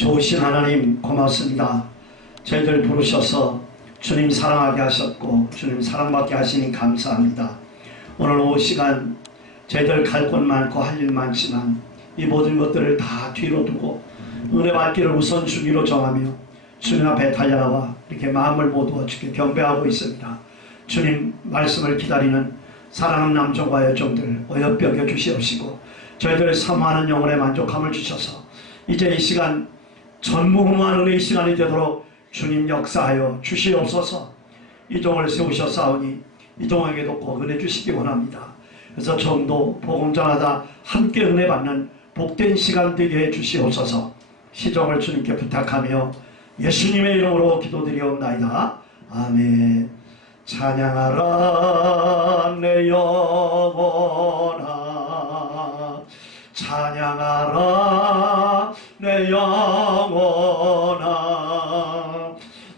좋으신 하나님 고맙습니다. 저희들 부르셔서 주님 사랑하게 하셨고 주님 사랑받게 하시니 감사합니다. 오늘 오후 시간 저희들 갈 곳 많고 할 일 많지만 이 모든 것들을 다 뒤로 두고 은혜 받기를 우선 주기로 정하며 주님 앞에 달려나와 이렇게 마음을 모두어 주께 경배하고 있습니다. 주님 말씀을 기다리는 사랑하는 남종과 여종들 어여삐 여겨 주시옵시고 저희들 사모하는 영혼의 만족함을 주셔서 이제 이 시간 전무후무한 은혜의 시간이 되도록 주님 역사하여 주시옵소서. 이종을 세우셨사오니 이종에게도 꼭 은혜 주시기 원합니다. 그래서 정도 복음 전하다 함께 은혜 받는 복된 시간 되게 해 주시옵소서. 시종을 주님께 부탁하며 예수님의 이름으로 기도드리옵나이다. 아멘. 찬양하라 내 영혼아, 찬양하라 내 영혼아,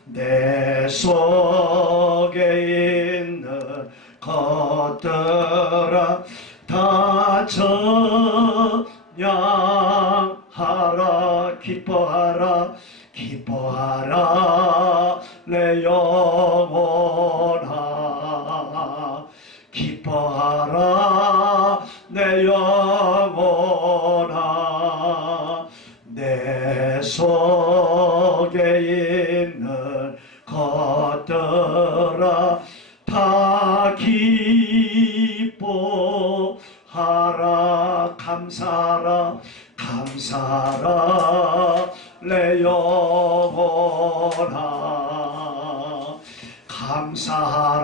내 속에 있는 것들아 다 찬양하라. 기뻐하라 기뻐하라 내 영혼아, 기뻐하라 내 영혼아, 내 속에 있는 것들아 다 기뻐하라. 감사하라 감사하라 내 영혼아,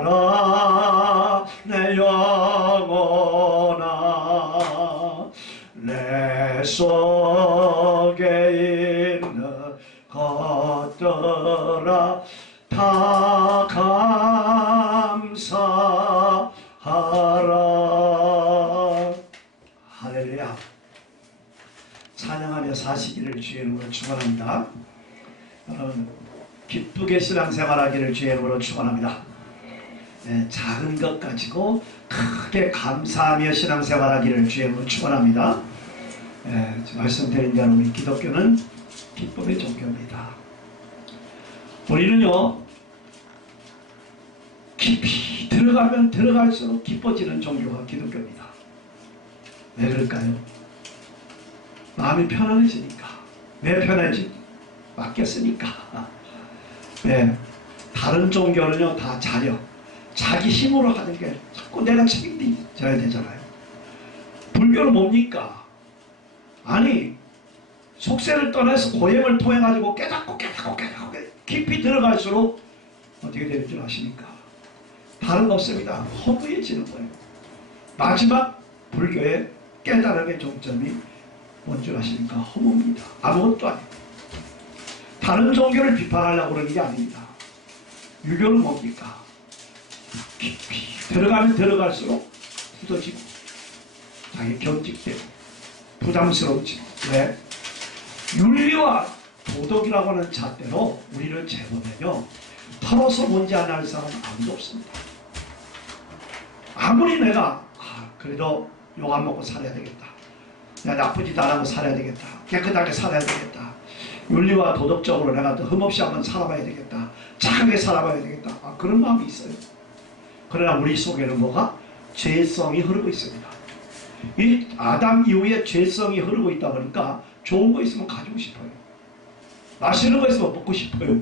감사하라 내 영혼아, 내 속에 있는 것들아 다 감사하라. 할렐루야. 찬양하며 사시기를 주의 이름으로 축원합니다. 여러분 기쁘게 신앙생활하기를 주의 이름으로 축원합니다. 작은 것 가지고 크게 감사하며 신앙생활하기를 주의 이름으로 축원합니다. 말씀드린 대로 우리 기독교는 기쁨의 종교입니다. 우리는요 깊이 들어가면 들어갈수록 기뻐지는 종교가 기독교입니다. 왜 그럴까요? 마음이 편안해지니까. 왜 편해지? 맡겼으니까. 네. 다른 종교는요 다 자력, 자기 힘으로 하는 게 자꾸 내가 책임져야 되잖아요. 불교는 뭡니까? 아니 속세를 떠나서 고행을 통해 가지고 깨닫고 깊이 들어갈수록 어떻게 되는 줄 아십니까? 다른 거 없습니다. 허무해지는 거예요. 마지막 불교의 깨달음의 종점이 뭔 줄 아십니까? 허무입니다. 아무것도 아니고. 다른 종교를 비판하려고 그러는 게 아닙니다. 유교는 뭡니까? 깊이 들어가면 들어갈수록 굳어지고 자기 경직되고 부담스러워지고. 왜? 윤리와 도덕이라고 하는 잣대로 우리를 재보면요 털어서 뭔지 안 할 사람은 아무도 없습니다. 아무리 내가 그래도 욕 안 먹고 살아야 되겠다, 내가 나쁜 짓 안 하고 살아야 되겠다, 깨끗하게 살아야 되겠다, 윤리와 도덕적으로 내가 더 흠없이 한번 살아봐야 되겠다, 착하게 살아봐야 되겠다, 그런 마음이 있어요. 그러나 우리 속에는 뭐가? 죄성이 흐르고 있습니다. 이 아담 이후에 죄성이 흐르고 있다 보니까 좋은 거 있으면 가지고 싶어요. 맛있는 거 있으면 먹고 싶어요.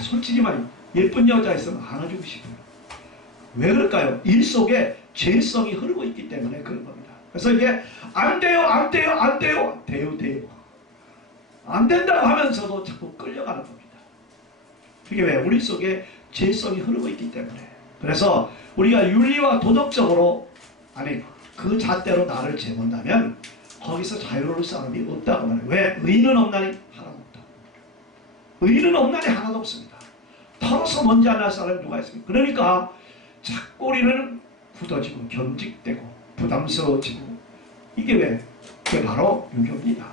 솔직히 말해 예쁜 여자 있으면 안아주고 싶어요. 왜 그럴까요? 일 속에 죄성이 흐르고 있기 때문에 그런 겁니다. 그래서 이게 안 돼요 안 돼요 안 돼요 돼요 안 된다고 하면서도 자꾸 끌려가는 겁니다. 그게 왜? 우리 속에 죄성이 흐르고 있기 때문에. 그래서 우리가 윤리와 도덕적으로 아니 그 잣대로 나를 재본다면 거기서 자유로울 사람이 없다고 말해요. 왜? 의인은 없나니 하나도 없다. 의인은 없나니 하나도 없습니다. 털어서 먼지 안 날 사람이 누가 있습니까? 그러니까 자꾸 우리는 굳어지고 경직되고 부담스러워지고. 이게 왜? 그게 바로 유교입니다.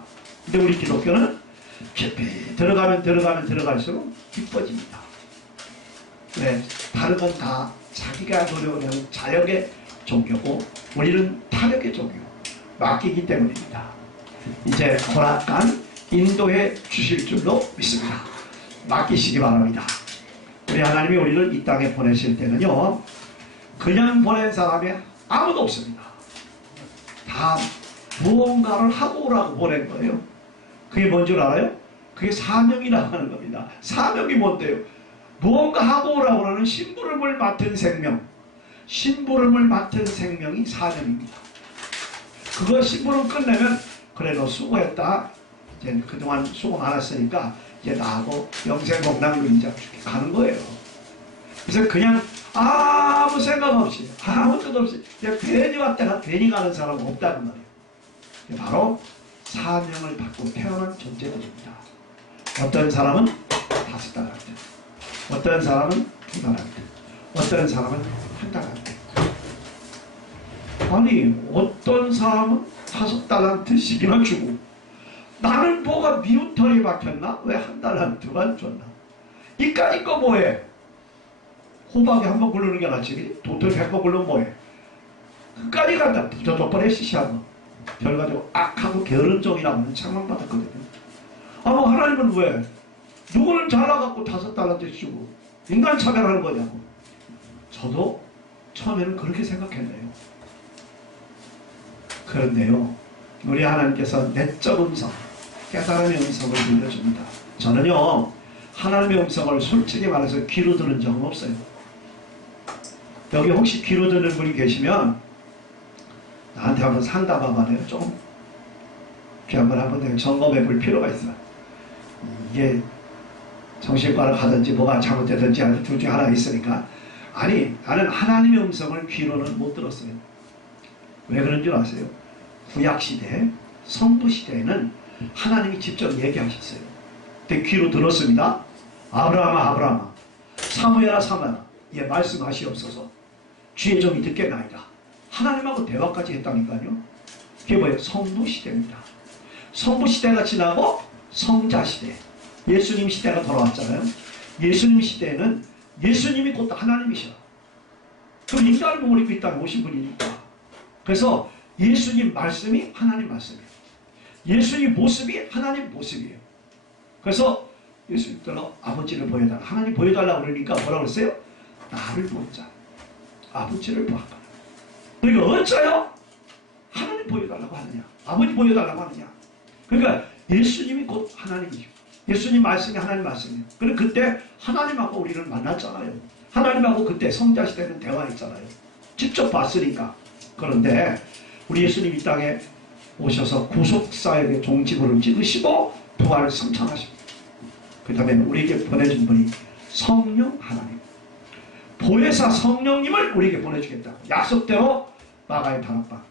근데 우리 기독교는 깊이 들어가면 들어갈수록 기뻐집니다. 왜? 다른 건 다 자기가 노력을 하는 자력의 종교고 우리는 타력의 종교, 맡기기 때문입니다. 이제 허락한 인도해 주실 줄로 믿습니다. 맡기시기 바랍니다. 우리 하나님이 우리를 이 땅에 보내실 때는요, 그냥 보낸 사람이 아무도 없습니다. 다 무언가를 하고 오라고 보낸 거예요. 그게 뭔 줄 알아요? 그게 사명이라고 하는 겁니다. 사명이 뭔데요? 무언가 하고 오라고 하는 심부름을 맡은 생명, 심부름을 맡은 생명이 사명입니다. 그거 심부름 끝내면 그래 너 수고했다, 이제 그동안 수고 많았으니까 이제 나하고 영생공당 인자 가는 거예요. 그래서 그냥 아무 생각 없이 아무 뜻 없이 그냥 괜히 왔다가 괜히 가는 사람은 없다는 말이에요. 바로 사명을 받고 태어난 존재들입니다. 어떤 사람은 5달란트, 어떤 사람은 2달란트, 어떤 사람은 1달란트. 아니 어떤 사람은 5달란트씩이나 주고 나는 뭐가 미우털이 박혔나? 왜 1달란트만 줬나? 이까짓 거 뭐해? 호박에 한 번 굴르는 게 낫지. 도토리 100번 굴르면 뭐해? 끝까지 간다. 저번에 시시하고 결과적으로 악하고 게으른 종이라고 하는 책망받았거든요. 아, 뭐 하나님은 왜 누구는 잘나갖고 5달란트 주고 인간 차별하는 거냐고. 저도 처음에는 그렇게 생각했네요. 그런데요, 우리 하나님께서 내적 음성, 깨달음의 음성을 들려줍니다. 저는요, 하나님의 음성을 솔직히 말해서 귀로 들은 적은 없어요. 여기 혹시 귀로 듣는 분이 계시면 나한테 한번 상담하면 조금 귀 한번 내가 점검해 볼 필요가 있어요. 이게 정신과를 가든지 뭐가 잘못되든지 아주 둘 중에 하나 있으니까. 아니, 나는 하나님의 음성을 귀로는 못 들었어요. 왜 그런 줄 아세요? 구약시대, 성부시대에는 하나님이 직접 얘기하셨어요. 근데 귀로 들었습니다. 아브라함아 아브라함아, 사무엘아 사무엘아, 예, 말씀하시옵소서. 주의 종이 듣겠나이다. 하나님하고 대화까지 했다니까요. 그게 뭐예요? 성부시대입니다. 성부시대가 지나고 성자시대, 예수님 시대가 돌아왔잖아요. 예수님 시대에는 예수님이 곧 하나님이셔. 그럼 인간을 몸을 입고 이 땅에 오신 분이니까. 그래서 예수님 말씀이 하나님 말씀이에요. 예수님 모습이 하나님 모습이에요. 그래서 예수님께서 아버지를 보여달라, 하나님 보여달라고 그러니까 뭐라고 그랬어요? 나를 보자, 아버지를 보았다. 그러니까 어째요? 하나님 보여달라고 하느냐, 아버지 보여달라고 하느냐. 그러니까 예수님이 곧 하나님이죠. 예수님 말씀이 하나님 말씀이에요. 그런데 그때 하나님하고 우리를 만났잖아요. 하나님하고 그때 성자시대는 대화했잖아요. 직접 봤으니까. 그런데 우리 예수님 이 땅에 오셔서 구속사역의 종지부를 찍으시고 부활을 성찬하십니다. 그 다음에 우리에게 보내준 분이 성령 하나님, 보혜사 성령님을 우리에게 보내주겠다고 약속대로 마가의 다락방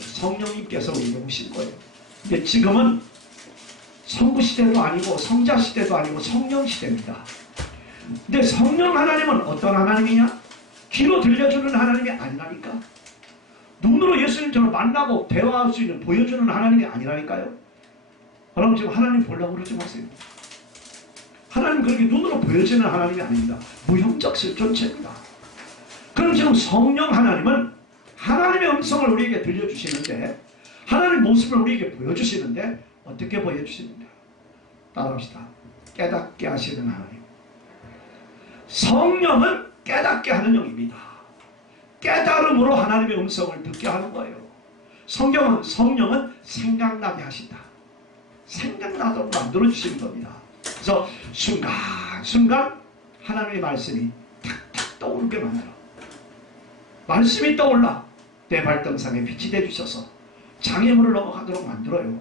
성령님께서 우리에게 오신 거예요. 근데 지금은 성부시대도 아니고 성자시대도 아니고 성령시대입니다. 근데 성령 하나님은 어떤 하나님이냐? 귀로 들려주는 하나님이 아니라니까. 눈으로 예수님처럼 만나고 대화할 수 있는, 보여주는 하나님이 아니라니까요. 그럼 지금 하나님 보려고 그러지 마세요. 하나님 그렇게 눈으로 보여지는 하나님이 아닙니다. 무형적 실존체입니다. 그럼 지금 성령 하나님은 하나님의 음성을 우리에게 들려주시는데, 하나님의 모습을 우리에게 보여주시는데 어떻게 보여주십니까? 따라합시다. 깨닫게 하시는 하나님. 성령은 깨닫게 하는 영입니다. 깨달음으로 하나님의 음성을 듣게 하는 거예요. 성령은 생각나게 하신다. 생각나도록 만들어주시는 겁니다. 그래서 순간순간 하나님의 말씀이 탁탁 떠오르게 만들어. 말씀이 떠올라 내 발등상에 빛이 되주셔서 장애물을 넘어가도록 만들어요.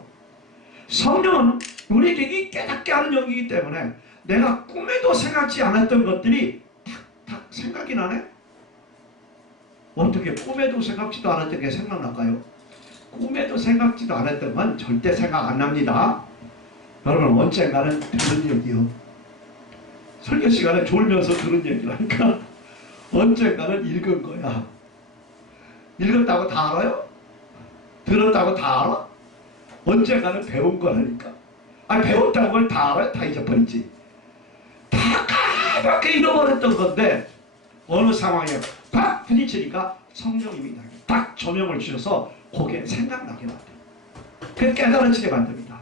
성령은 우리에게 이 깨닫게 하는 영이기 때문에 내가 꿈에도 생각지 않았던 것들이 탁탁 생각이 나네? 어떻게 꿈에도 생각지도 않았던 게 생각날까요? 꿈에도 생각지도 않았던 건 절대 생각 안 납니다. 여러분 언젠가는 들은 얘기요. 설교 시간에 졸면서 들은 얘기라니까. 언젠가는 읽은 거야. 읽었다고 다 알아요? 들었다고 다 알아? 언젠가는 배운 거라니까. 아니 배웠다는 걸 다 알아요? 다 잊어버리지. 다 까맣게 잃어버렸던 건데 어느 상황에 딱 부딪히니까 성령님이 딱 조명을 주셔서 그게 생각나게 만듭니다. 그게 깨달아지게 만듭니다.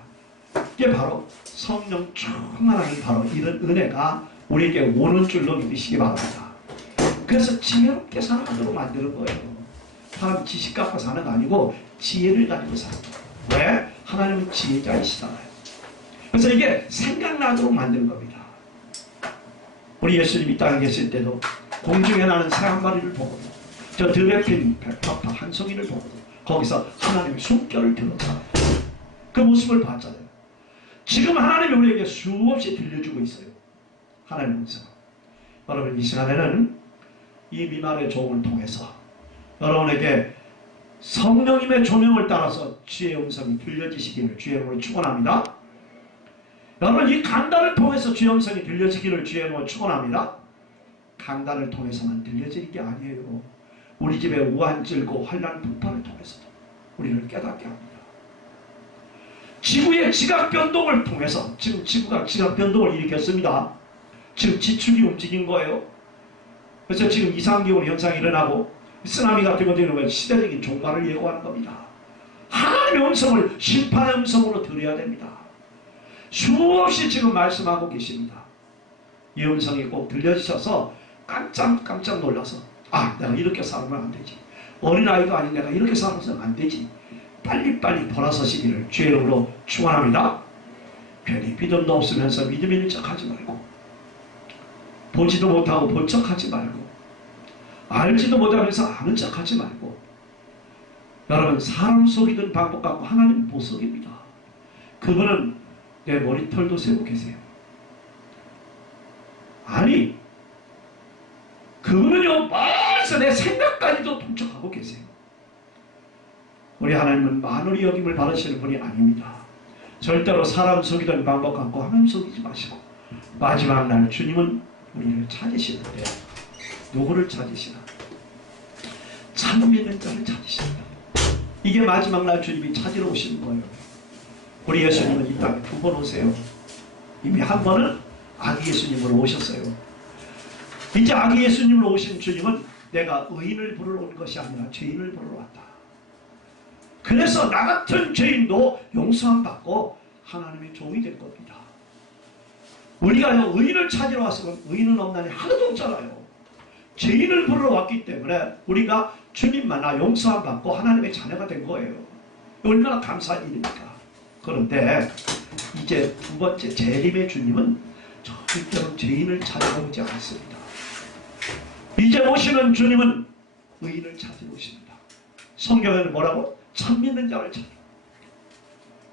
이게 바로 성령 충만하는 바로 이런 은혜가 우리에게 오는 줄로 믿으시기 바랍니다. 그래서 지혜롭게 살아가도록 만드는 거예요. 사람 지식 갖고 사는 거 아니고 지혜를 가지고 사는 거예요. 왜? 하나님은 지혜자이시잖아요. 그래서 이게 생각나도록 만드는 겁니다. 우리 예수님이 땅에 계실 때도 공중에 나는 새 한 마리를 보고 저 들에 핀 백합화 한 송이를 보고 거기서 하나님의 숨결을 들었잖아요. 그 모습을 봤잖아요. 지금 하나님이 우리에게 수없이 들려주고 있어요. 하나님의 음성. 여러분 이 시간에는 이 미말의 종을 통해서 여러분에게 성령님의 조명을 따라서 주의 음성이 들려지시기를 주의 이름으로 축원합니다. 여러분 이 강단을 통해서 주의 음성이 들려지기를 주의 이름으로 축원합니다. 강단을 통해서만 들려지는 게 아니에요. 우리 집에 우한질고 환난 풍파를 통해서도 우리를 깨닫게 합니다. 지구의 지각 변동을 통해서 지금 지구가 지각 변동을 일으켰습니다. 지금 지축이 움직인 거예요. 그래서 지금 이상기온 현상이 일어나고 쓰나미 같은 것도 이런 시대적인 종말을 예고하는 겁니다. 하나님의 음성을 심판의 음성으로 들어야 됩니다. 수없이 지금 말씀하고 계십니다. 이 음성이 꼭 들려주셔서 깜짝 놀라서 아 내가 이렇게 살면 안 되지. 어린아이도 아닌 내가 이렇게 살아서는 안 되지. 빨리빨리 돌아서시기를 주의 이름으로 축원합니다. 괜히 믿음도 없으면서 믿음 있는 척하지 말고 보지도 못하고 본 척하지 말고 알지도 못하면서 아는 척하지 말고 여러분 사람 속이던 방법 갖고 하나님 못 속입니다. 그분은 내 머리털도 세고 계세요. 아니 그분은요 벌써 내 생각까지도 통촉하고 계세요. 우리 하나님은 만월이 여김을 받으시는 분이 아닙니다. 절대로 사람 속이던 방법 갖고 하나님 속이지 마시고 마지막 날 주님은 우리를 찾으시는데 누구를 찾으시나? 참 믿는 자를 찾으신다. 이게 마지막 날 주님이 찾으러 오시는 거예요. 우리 예수님은 이 땅에 두 번 오세요. 이미 한 번은 아기 예수님으로 오셨어요. 이제 아기 예수님으로 오신 주님은 내가 의인을 부르러 온 것이 아니라 죄인을 부르러 왔다. 그래서 나 같은 죄인도 용서함 받고 하나님의 종이 될 겁니다. 우리가 의인을 찾으러 왔으면 의인은 없나니 하나도 없잖아요. 죄인을 부르러 왔기 때문에 우리가 주님만 용서함 받고 하나님의 자녀가 된 거예요. 얼마나 감사한 일입니까? 그런데 이제 두 번째 재림의 주님은 절대로 죄인을 찾으러 오지 않습니다. 이제 오시는 주님은 의인을 찾으러 오십니다. 성경에는 뭐라고? 참 믿는 자를 찾으러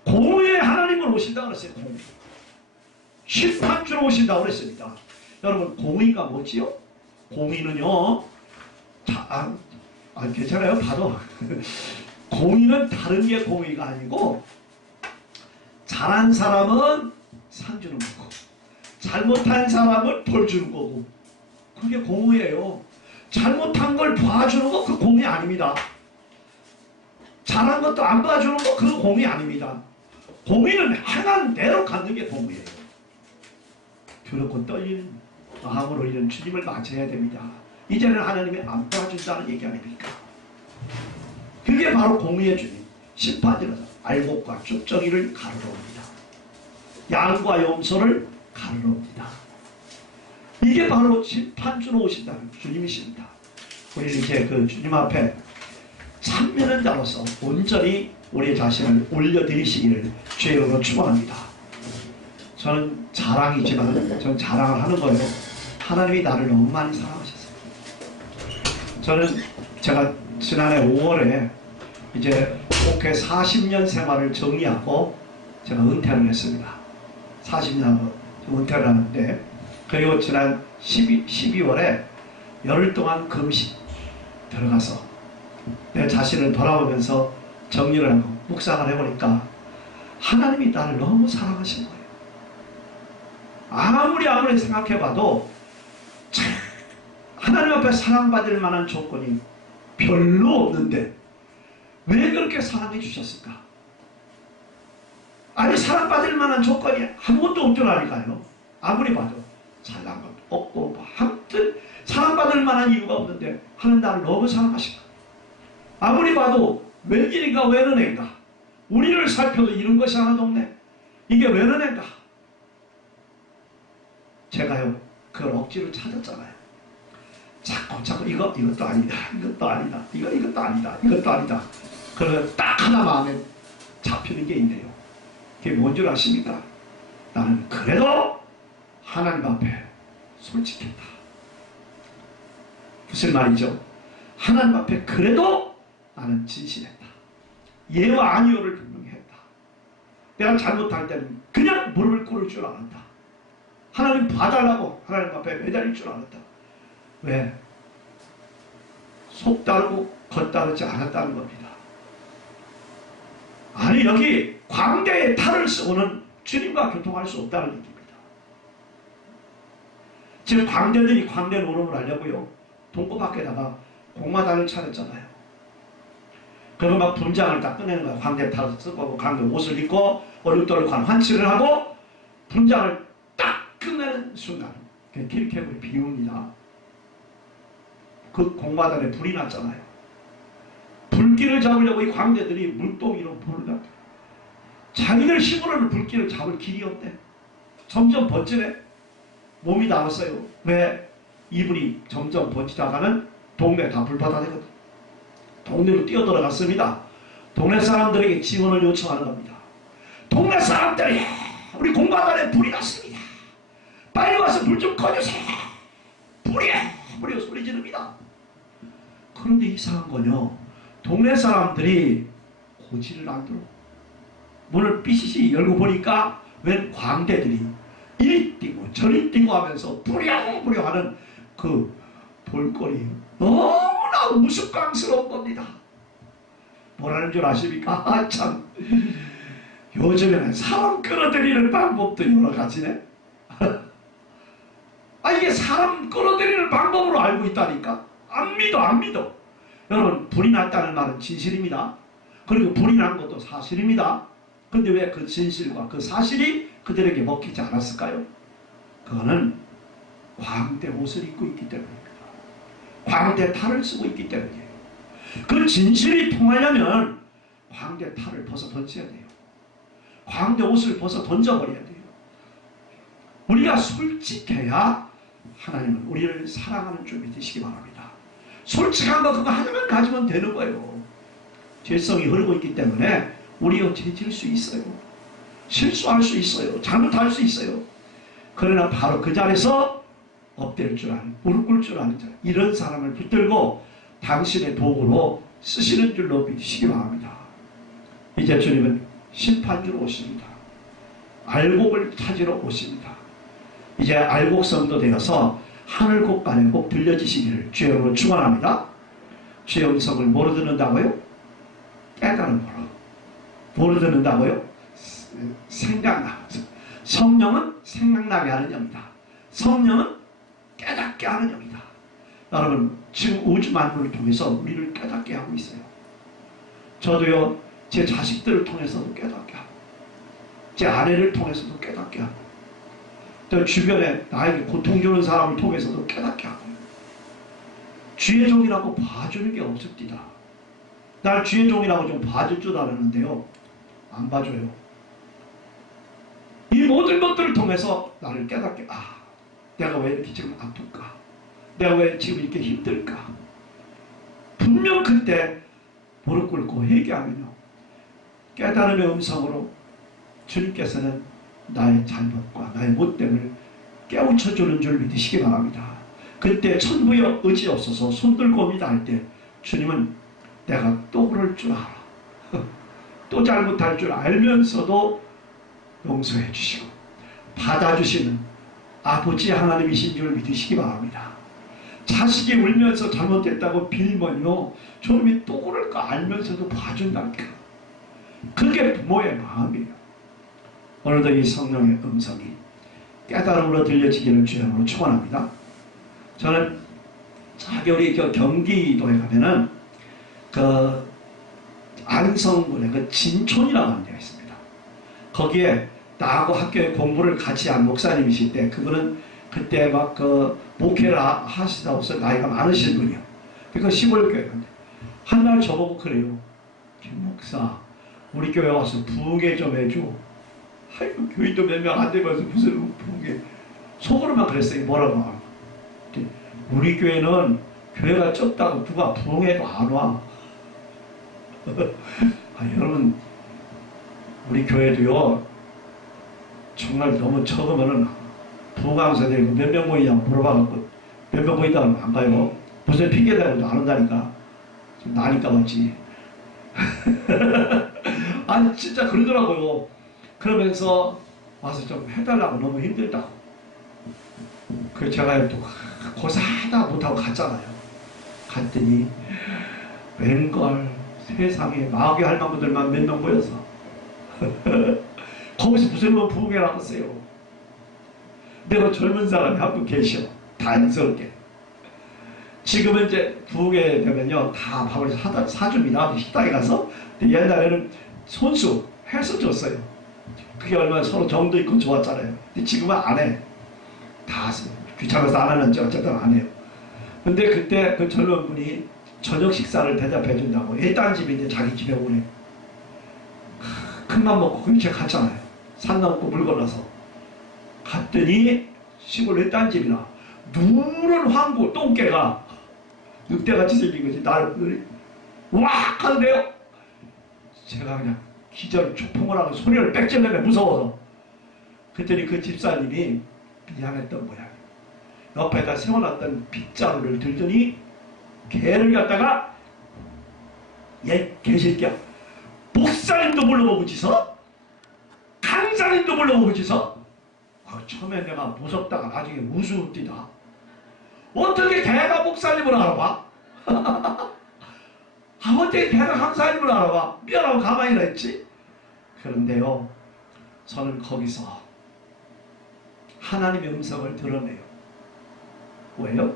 공의의 하나님을 오신다 그랬어요. 공의. 심판주로 오신다고 그랬습니다. 여러분 공의가 뭐지요? 공의는요 괜찮아요. 봐도 공의는 다른 게 공의가 아니고 잘한 사람은 상 주는 거고 잘못한 사람은 벌 주는 거고 그게 공의예요. 잘못한 걸 봐주는 거 그 공의 아닙니다. 잘한 것도 안 봐주는 거 그 공의 아닙니다. 공의는 행한 대로 갖는 게 공의예요. 두렵고 떨리는 마음으로 이런 주님을 맞이해야 됩니다. 이제는 하나님이 안 봐준다는 얘기 아닙니까? 그게 바로 공의의 주님. 심판이라서 알곡과 쭉정이를 가르러 옵니다. 양과 염소를 가르러 옵니다. 이게 바로 심판주로 오신다는 주님이십니다. 우리는 이제 그 주님 앞에 참 믿는 자로서 온전히 우리 자신을 올려드리시기를 주의 이름으로 축원합니다. 저는 자랑이지만 저는 자랑을 하는 거예요. 하나님이 나를 너무 많이 사랑하셨어요. 저는 제가 지난해 5월에 이제 목회 40년 생활을 정리하고 제가 은퇴를 했습니다. 40년 은퇴를 하는데 그리고 지난 12월에 열흘 동안 금식 들어가서 내 자신을 돌아보면서 정리를 하고 묵상을 해보니까 하나님이 나를 너무 사랑하신 거예요. 아무리 생각해봐도 참 하나님 앞에 사랑받을 만한 조건이 별로 없는데 왜 그렇게 사랑해 주셨을까? 아니 사랑받을 만한 조건이 아무것도 없더라니까요. 아무리 봐도 잘난 것도 없고 아무튼 사랑받을 만한 이유가 없는데 하나님 나를 너무 사랑하신다. 아무리 봐도 웬일인가 왜 이런 애인가 우리를 살펴도 이런 것이 하나도 없네. 이게 왜 그런가? 제가요 그걸 억지로 찾았잖아요. 자꾸 이것도 아니다, 이것도 아니다, 이것도 아니다, 이것도 아니다. 그러면 딱 하나 마음에 잡히는 게 있네요. 그게 뭔 줄 아십니까? 나는 그래도 하나님 앞에 솔직했다. 무슨 말이죠? 하나님 앞에 그래도 나는 진실했다. 예와 아니오를 분명히 했다. 내가 잘못할 때는 그냥 무릎을 꿇을 줄 알았다. 하나님 봐달라고 하나님 앞에 매달릴 줄 알았다. 왜? 속 따르고 겉 따르지 않았다는 겁니다. 아니 여기 광대에 탈을 쓰고는 주님과 교통할 수 없다는 얘기입니다. 지금 광대들이 광대 노름을 하려고요. 동구 밖에다가 공마단을 차렸잖아요. 그러면 막 분장을 딱 꺼내는 거야. 광대 탈을 쓰고 광대 옷을 입고 얼룩덜룩한 환칠을 하고 분장을 딱 끝내는 순간 길캡을 비웁니다. 그 공마단에 불이 났잖아요. 불길을 잡으려고 이 광대들이 물동이로 불을 났대. 자기들 힘으로는 불길을 잡을 길이 없대. 점점 번지네. 몸이 나왔어요. 왜? 이불이 점점 번지다가는 동네 다 불바다 되거든. 동네로 뛰어들어갔습니다. 동네 사람들에게 지원을 요청하는 겁니다. 동네 사람들이 우리 공마단에 불이 났습니다. 빨리 와서 물 좀 꺼주세요. 불이야 소리 지릅니다. 그런데 이상한 건요. 동네 사람들이 고지를 안 들어. 문을 삐시시 열고 보니까 웬 광대들이 이리 뛰고 저리 뛰고 하면서 뿌려 하는 그 볼거리 너무나 우스꽝스러운 겁니다. 뭐라는 줄 아십니까? 아 참 요즘에는 사람 끌어들이는 방법도 여러 가지네. 아 이게 사람 끌어들이는 방법으로 알고 있다니까? 안 믿어. 여러분 불이 났다는 말은 진실입니다. 그리고 불이 난 것도 사실입니다. 근데 왜 그 진실과 그 사실이 그들에게 먹히지 않았을까요? 그거는 광대 옷을 입고 있기 때문입니다. 광대 탈을 쓰고 있기 때문이에요. 그 진실이 통하려면 광대 탈을 벗어 던져야 돼요. 광대 옷을 벗어 던져버려야 돼요. 우리가 솔직해야 하나님은 우리를 사랑하는 줄 믿으시기 바랍니다. 솔직한 거 그거 하나만 가지면 되는 거예요. 죄성이 흐르고 있기 때문에 우리가 죄질 수 있어요. 실수할 수 있어요. 잘못할 수 있어요. 그러나 바로 그 자리에서 엎드릴 줄 아는, 무릎 꿇을 줄 아는 자, 이런 사람을 붙들고 당신의 도구로 쓰시는 줄로 믿으시기 바랍니다. 이제 주님은 심판주로 오십니다. 알곡을 찾으러 오십니다. 이제 알곡성도 되어서 하늘 곳간에 꼭 들려지시기를 주의 이름으로 축원합니다. 주의 음성을 뭐로 듣는다고요? 깨달음으로. 뭐로 듣는다고요? 생각나면서. 성령은 생각나게 하는 영이다. 성령은 깨닫게 하는 영이다. 여러분 지금 우주 만물을 통해서 우리를 깨닫게 하고 있어요. 저도요 제 자식들을 통해서도 깨닫게 하고 제 아내를 통해서도 깨닫게 하고 또 주변에 나에게 고통 주는 사람을 통해서도 깨닫게 하고 주의 종이라고 봐주는 게 없습니다. 날 주의 종이라고 좀 봐줄 줄 알았는데요. 안 봐줘요. 이 모든 것들을 통해서 나를 깨닫게 내가 왜 이렇게 지금 아플까? 내가 왜 지금 이렇게 힘들까? 분명 그때 무릎 꿇고 회개하면요. 깨달음의 음성으로 주님께서는 나의 잘못과 나의 못됨을 깨우쳐주는 줄 믿으시기 바랍니다. 그때 천부여 의지 없어서 손들고옵니다 할 때 주님은 내가 또 그럴 줄 알아. 또 잘못할 줄 알면서도 용서해 주시고 받아주시는 아버지 하나님이신 줄 믿으시기 바랍니다. 자식이 울면서 잘못됐다고 빌면요. 주님이 또 그럴 거 알면서도 봐준다니까. 그게 부모의 마음이에요. 오늘도 이 성령의 음성이 깨달음으로 들려지기를 주님으로 축원합니다. 저는 저기 우리 경기도에 가면은 그 안성군에 그 진촌이라고 하는 데가 있습니다. 거기에 나하고 학교에 공부를 같이 한 목사님이실 때 그분은 그때 막 그 목회를 하시다고서 나이가 많으신 분이요. 그러니까 시골교회 건데 한날 저보고 그래요. 김 목사 우리 교회 와서 부흥회 좀 해줘. 아이고, 교인도 몇 명 안 되면서 무슨 부흥회. 속으로만 그랬어요. 뭐라고. 우리 교회는 교회가 적다고 누가 부흥회도 안 와. 여러분, 우리 교회도요, 정말 너무 적으면은 부흥하면서 되고 몇 명 모이냐고 물어봐갖고 몇 명 모인다고 하면 안 가요. 무슨 핑계대고도 안 온다니까. 좀 나니까 맞지. 아니, 진짜 그러더라고요. 그러면서 와서 좀 해달라고 너무 힘들다고. 그래서 제가 또 고사하다 못하고 갔잖아요. 갔더니 웬걸 세상에 마귀 할망구들만 몇 명 모여서 거기서 무슨 뭐 부흥회를 하겠어요. 내가 젊은 사람이 한 분 계셔. 다행스럽게. 지금은 이제 부흥회 되면요 다 밥을 사줍니다. 식당에 가서. 옛날에는 손수 해서 줬어요. 그게 얼마나 서로 정도 있고 좋았잖아요. 근데 지금은 안 해. 다 귀찮아서 안 하는지 어쨌든 안 해요. 근데 그때 그 젊은 분이 저녁 식사를 대접해 준다고 일단 집에 이제 자기 집에 오네. 큰맘 먹고 근처에 갔잖아요. 산 넘고 물 건너서 갔더니 시골 일단 집이나 누런 황구 똥개가 늑대같이 생긴 거지. 나를 와 하는데요. 제가 그냥 기절 초풍을 하고 소리를 빽질내며 무서워서. 그랬더니 그 집사님이 미안했던 모양이에요. 옆에다 세워놨던 빗자루를 들더니 개를 갖다가 얘 개새끼야, 목사님도 불러보고 지서 강사님도 불러보고 지서. 처음에 내가 무섭다가 나중에 우스운 띠다. 어떻게 개가 목사님을 알아봐? 어떻게 개가 강사님을 알아봐? 미안하고 가만히나 있지. 그런데요, 저는 거기서 하나님의 음성을 들었네요. 왜요?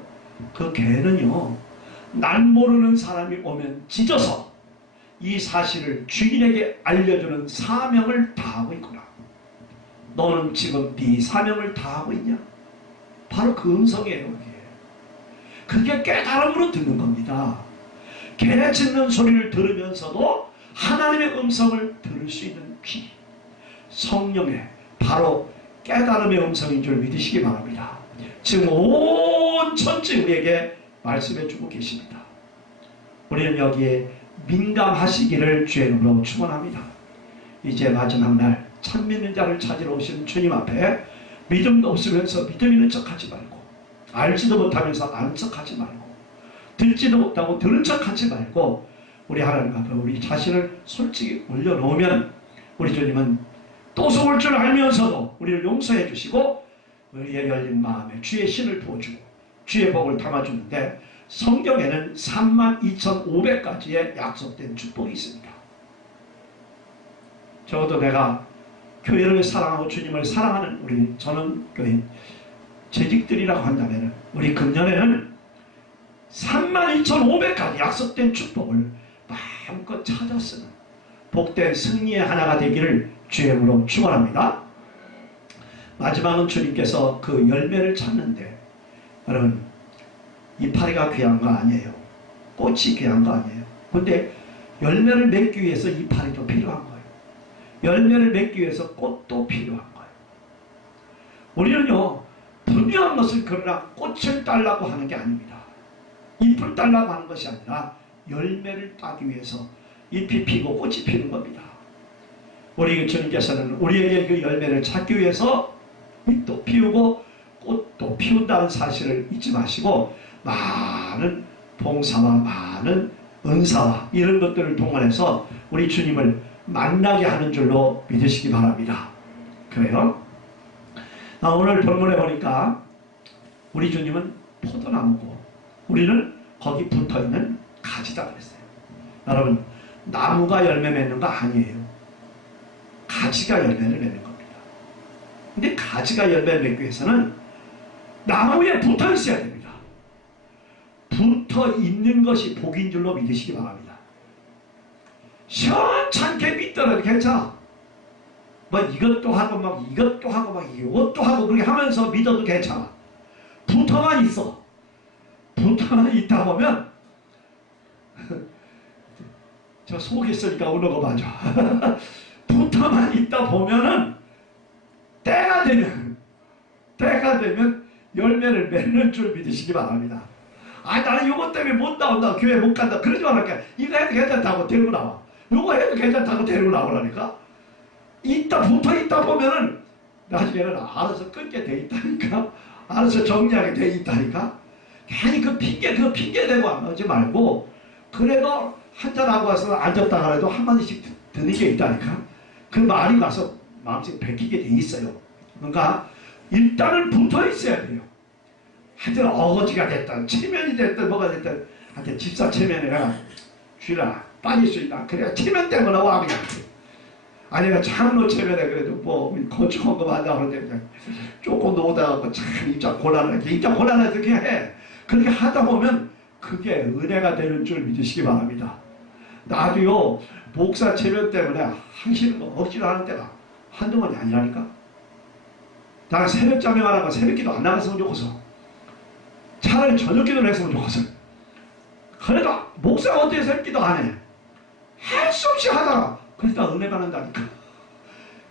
그 개는요, 날 모르는 사람이 오면 짖어서 이 사실을 주인에게 알려주는 사명을 다하고 있구나. 너는 지금 네 사명을 다하고 있냐? 바로 그 음성이에요. 그게 깨달음으로 듣는 겁니다. 개 짖는 소리를 들으면서도 하나님의 음성을 들을 수 있는 귀, 성령의 바로 깨달음의 음성인 줄 믿으시기 바랍니다. 지금 온 천지 우리에게 말씀해 주고 계십니다. 우리는 여기에 민감하시기를 주의 이름으로 축원합니다. 이제 마지막 날 참 믿는 자를 찾으러 오신 주님 앞에 믿음도 없으면서 믿음 있는 척하지 말고, 알지도 못하면서 아는 척하지 말고, 듣지도 못하고 들은 척하지 말고, 우리 하나님 앞에 우리 자신을 솔직히 올려놓으면 우리 주님은 또 속을 줄 알면서도 우리를 용서해 주시고 우리의 열린 마음에 주의 신을 부어주고 주의 복을 담아주는데, 성경에는 32,500가지의 약속된 축복이 있습니다. 적어도 내가 교회를 사랑하고 주님을 사랑하는 우리 전원교인 재직들이라고 한다면 우리 금년에는 32,500가지 약속된 축복을 마음껏 찾아 쓰는 복된 승리의 하나가 되기를 주의 이름으로 축원합니다. 마지막은 주님께서 그 열매를 찾는데, 여러분, 이파리가 귀한 거 아니에요. 꽃이 귀한 거 아니에요. 근데 열매를 맺기 위해서 이파리도 필요한 거예요. 열매를 맺기 위해서 꽃도 필요한 거예요. 우리는요, 분명한 것을 그러나 꽃을 따려고 하는 게 아닙니다. 잎을 따려고 하는 것이 아니라 열매를 따기 위해서 잎이 피고 꽃이 피는 겁니다. 우리 주님께서는 우리에게 그 열매를 찾기 위해서 잎도 피우고 꽃도 피운다는 사실을 잊지 마시고, 많은 봉사와 많은 은사와 이런 것들을 동원해서 우리 주님을 만나게 하는 줄로 믿으시기 바랍니다. 그래요? 오늘 본문에 보니까 우리 주님은 포도나무고 우리는 거기 붙어있는 가지다 그랬어요. 여러분, 나무가 열매 맺는 거 아니에요. 가지가 열매를 맺는 겁니다. 근데 가지가 열매를 맺기 위해서는 나무에 붙어 있어야 됩니다. 붙어 있는 것이 복인 줄로 믿으시기 바랍니다. 시원찮게 믿더라도 괜찮아. 뭐 이것도 하고 막 이것도 하고 막 이것도 하고 그렇게 하면서 믿어도 괜찮아. 붙어만 있어. 붙어만 있다 보면 저 속에 있으니까 오는 거 맞아. 붙어만 있다 보면은 때가 되면 열매를 맺는 줄 믿으시기 바랍니다. 나는 이것 때문에 못 나온다, 교회 못 간다, 그러지 말라니까. 이거 해도 괜찮다고 데리고 나와. 이거 해도 괜찮다고 데리고 나오라니까. 붙어 있다 보면은 나중에는 알아서 끊게 돼 있다니까. 알아서 정리하게 돼 있다니까. 괜히 그 핑계 대고 하지 말고, 그래도 한잔하고 와서 앉았다 그래도 한마디씩 듣는 게 있다니까. 그 말이 가서 마음속에 베끼게 돼 있어요. 그러니까 일단은 붙어 있어야 돼요. 하여튼 어거지가 됐든 체면이 됐든 뭐가 됐든 하여튼 집사 체면이라 주일아 빠질 수 있나. 그래야 체면 때문에 와 그냥. 아니면 장로 체면에 그래도 뭐 건축한 거 맞아 그러는데 그냥 조금 오다가 참 입장 곤란하게 입장 곤란해서 그렇게 해. 그렇게 하다 보면 그게 은혜가 되는 줄 믿으시기 바랍니다. 나도요 목사 체면 때문에 하시는 거 억지로 하는 때가 한두 번이 아니라니까. 나는 새벽 잠에 가다가 새벽기도 안 나갔으면 좋겠어. 차라리 저녁 기도를 했으면 좋겠어. 그래도 목사가 어떻게 새벽기도 안 해. 할 수 없이 하다가 그러다 은혜 받는다니까.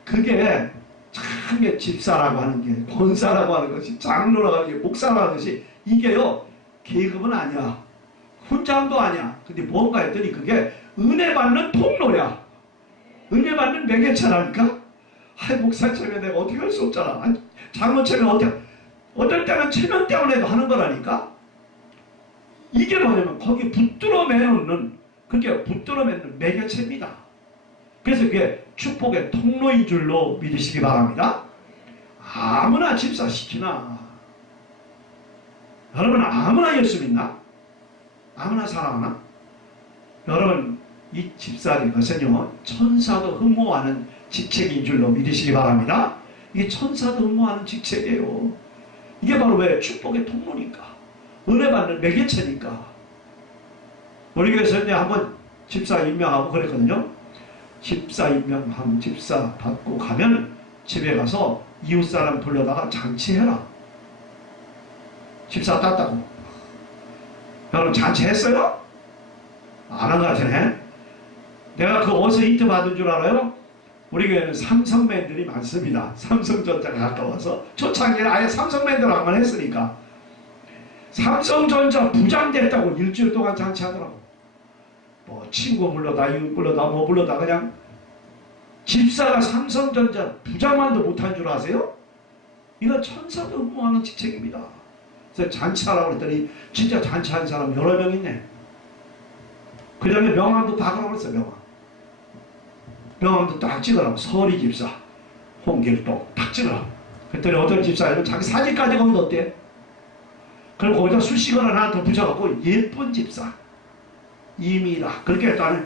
그게 참 집사라고 하는 게, 권사라고 하는 것이, 장로라고 하는 게, 목사라고 하는 것이 이게요 계급은 아니야. 훈장도 아니야. 근데 뭔가 했더니 그게 은혜 받는 통로야. 은혜 받는 매개체라니까. 목사 체면 내가 어떻게 할 수 없잖아. 장로 체면 어떨 때는 체면 때문에도 하는 거라니까. 이게 뭐냐면 거기 붙들어 매는, 그게 붙들어 매는 매개체입니다. 그래서 그게 축복의 통로인 줄로 믿으시기 바랍니다. 아무나 집사 시키나? 여러분 아무나 예수 믿나? 아무나 사랑하나? 여러분 이 집사인 것은요 천사도 흠모하는 직책인 줄로 믿으시기 바랍니다. 이게 천사도 흠모하는 직책이에요. 이게 바로 왜 축복의 통로니까, 은혜 받는 매개체니까. 우리 교회에서 이제 한번 집사 임명하고 그랬거든요. 집사 임명하면 집사 받고 가면 집에 가서 이웃사람 불러다가 장치해라. 집사 땄다고. 여러분 잔치했어요? 안 한 것 같으네. 내가 그 어디서 힌트 받은 줄 알아요? 우리 교회는 삼성맨들이 많습니다. 삼성전자가 가까워서 초창기에 아예 삼성맨들하고만 했으니까 삼성전자 부장 됐다고 일주일 동안 잔치하더라고. 뭐 친구 불러다 이웃 불러다 뭐 불러다 그냥 집사가 삼성전자 부장만도 못한 줄 아세요? 이거 천사도 흠모하는 직책입니다. 그래서 잔치하라고 했더니 진짜 잔치한 사람 여러 명 있네. 그 다음에 명함도 다 가라고 했어. 명함도 딱 찍으라고. 서리 집사 홍길동 딱 찍으라고. 그랬더니 어떤 집사는 자기 사진까지 거기 넣었대. 그리고 거기다 수식어를 하나 더 붙여갖고 예쁜 집사 이미라 그렇게 했다네.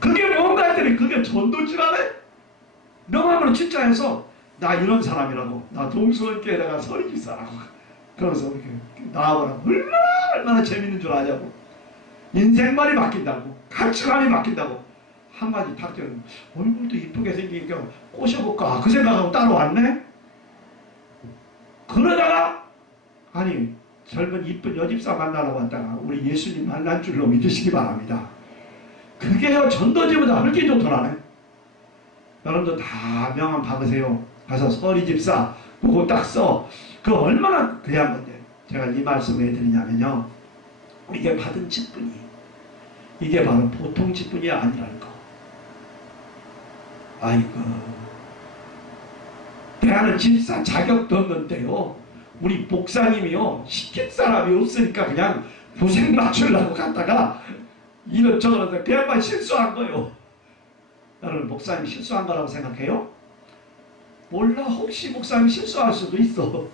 그게 뭔가 했더니 그게 전도지라네. 명함으로 진짜 해서 나 이런 사람이라고, 나 동수원교회다가 서리집사라고 그러면서 이렇게 나와보라고. 얼마나 재밌는 줄 아냐고. 인생말이 바뀐다고, 가치관이 바뀐다고. 한마디 탁 뛰어는 얼굴도 이쁘게 생기니까 꼬셔볼까 그 생각하고 따라왔네. 그러다가 아니 젊은 이쁜 여집사 만나러 왔다가 우리 예수님 만난 줄로 믿으시기 바랍니다. 그게요 전도지보다 훨씬 좋더라네. 여러분도 다 명함 받으세요. 가서 서리집사 그거 딱 써. 그거 얼마나 귀한 건데. 제가 이 말씀을 해드리냐면요, 이게 받은 직분이 이게 바로 보통 직분이 아니라는 거. 아이고, 대하는 집사 자격도 없는데요, 우리 목사님이요 시킬 사람이 없으니까 그냥 고생 맞추려고 갔다가 이런저런 그 양반 실수한 거요. 여러분 목사님 실수한 거라고 생각해요? 몰라. 혹시 목사님 실수할 수도 있어.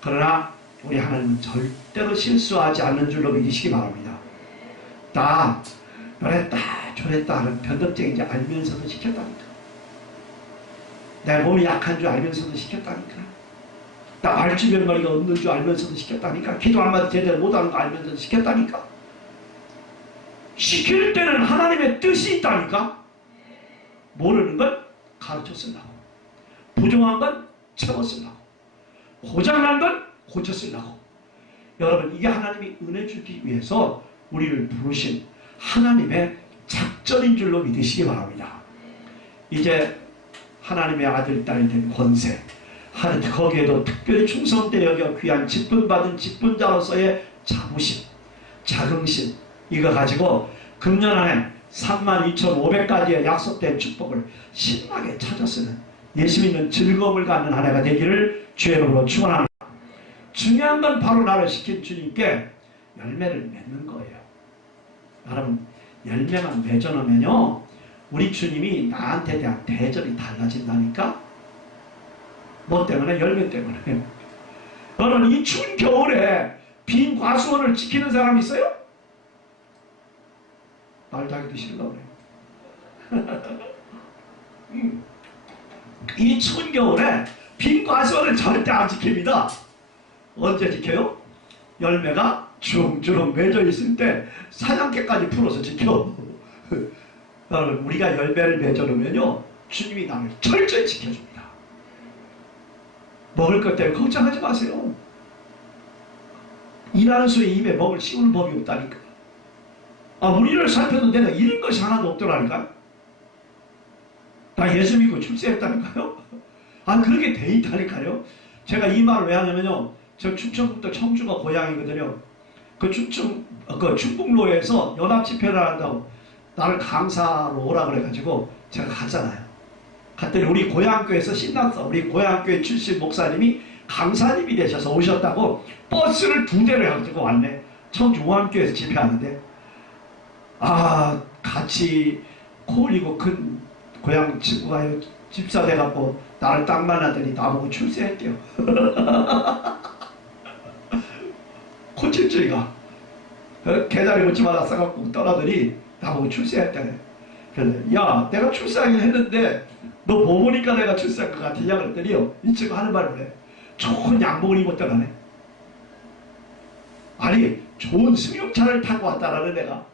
그러나 우리 하나님은 절대로 실수하지 않는 줄로 믿으시기 바랍니다. 나 이랬다 저랬다 하는 변덕쟁이인지 알면서도 시켰다니까. 내 몸이 약한 줄 알면서도 시켰다니까. 나 말주변머리가 없는 줄 알면서도 시켰다니까. 기도 한마디 제대로 못하는 거 알면서도 시켰다니까. 시킬 때는 하나님의 뜻이 있다니까. 모르는 건 가르쳐 쓰려고, 부정한 건 채워 쓰려고, 고장난 건 고쳐 쓰려고. 여러분 이게 하나님이 은혜 주기 위해서 우리를 부르신 하나님의 작전인 줄로 믿으시기 바랍니다. 이제 하나님의 아들, 딸이 된 권세, 거기에도 특별히 충성되 여겨 귀한 직분받은 직분자로서의 자부심, 자긍심, 이거 가지고 금년 안에 32,500가지의 약속된 축복을 신나게 찾아 쓰는 예수 믿는 즐거움을 갖는 한 해가 되기를 주의 이름으로 축원합니다. 중요한 건 바로 나를 시킨 주님께 열매를 맺는 거예요. 여러분, 열매만 맺어놓으면요, 우리 주님이 나한테 대한 대접이 달라진다니까? 뭐 때문에? 열매 때문에. 너는 이 추운 겨울에 빈 과수원을 지키는 사람 있어요? 말도 하기도 싫은가 보네요. 이 추운 겨울에 빈 과수원을 절대 안 지킵니다. 언제 지켜요? 열매가 주렁주렁 맺어 있을 때 사냥개까지 풀어서 지켜. 여러분, 우리가 열매를 맺어 놓으면요, 주님이 나를 철저히 지켜줍니다. 먹을 것 때문에 걱정하지 마세요. 일하는 수의 입에 먹을 씌우는 법이 없다니까. 우리를 살펴도 내가 잃은 것이 하나도 없더라니까요. 나 예수 믿고 출세했다니까요. 그렇게 돼 있다니까요. 제가 이 말을 왜 하냐면요, 저 충청북도 청주가 고향이거든요. 그 충북로에서 연합집회를 한다고 나를 강사로 오라 그래가지고 제가 갔잖아요. 갔더니 우리 고향교회에서 신났어. 우리 고향교회 출신 목사님이 강사님이 되셔서 오셨다고 버스를 2대를 해가지고 왔네. 청주 우암교회에서 집회하는데, 같이 코올리고 큰 고향 친구가 집사 돼갖고 나를 딱 만나더니 나보고 출세할게요. 코칠주의가 계단에 묻지 마라 써갖고 떠나더니 나보고 출세했다네. 그래서 야, 내가 출세하긴 했는데 너 뭐 보니까 내가 출세할 것 같으냐 그랬더니요, 이 친구 하는 말을 해. 좋은 양복을 입고 떠나네. 아니, 좋은 승용차를 타고 왔다라는 내가.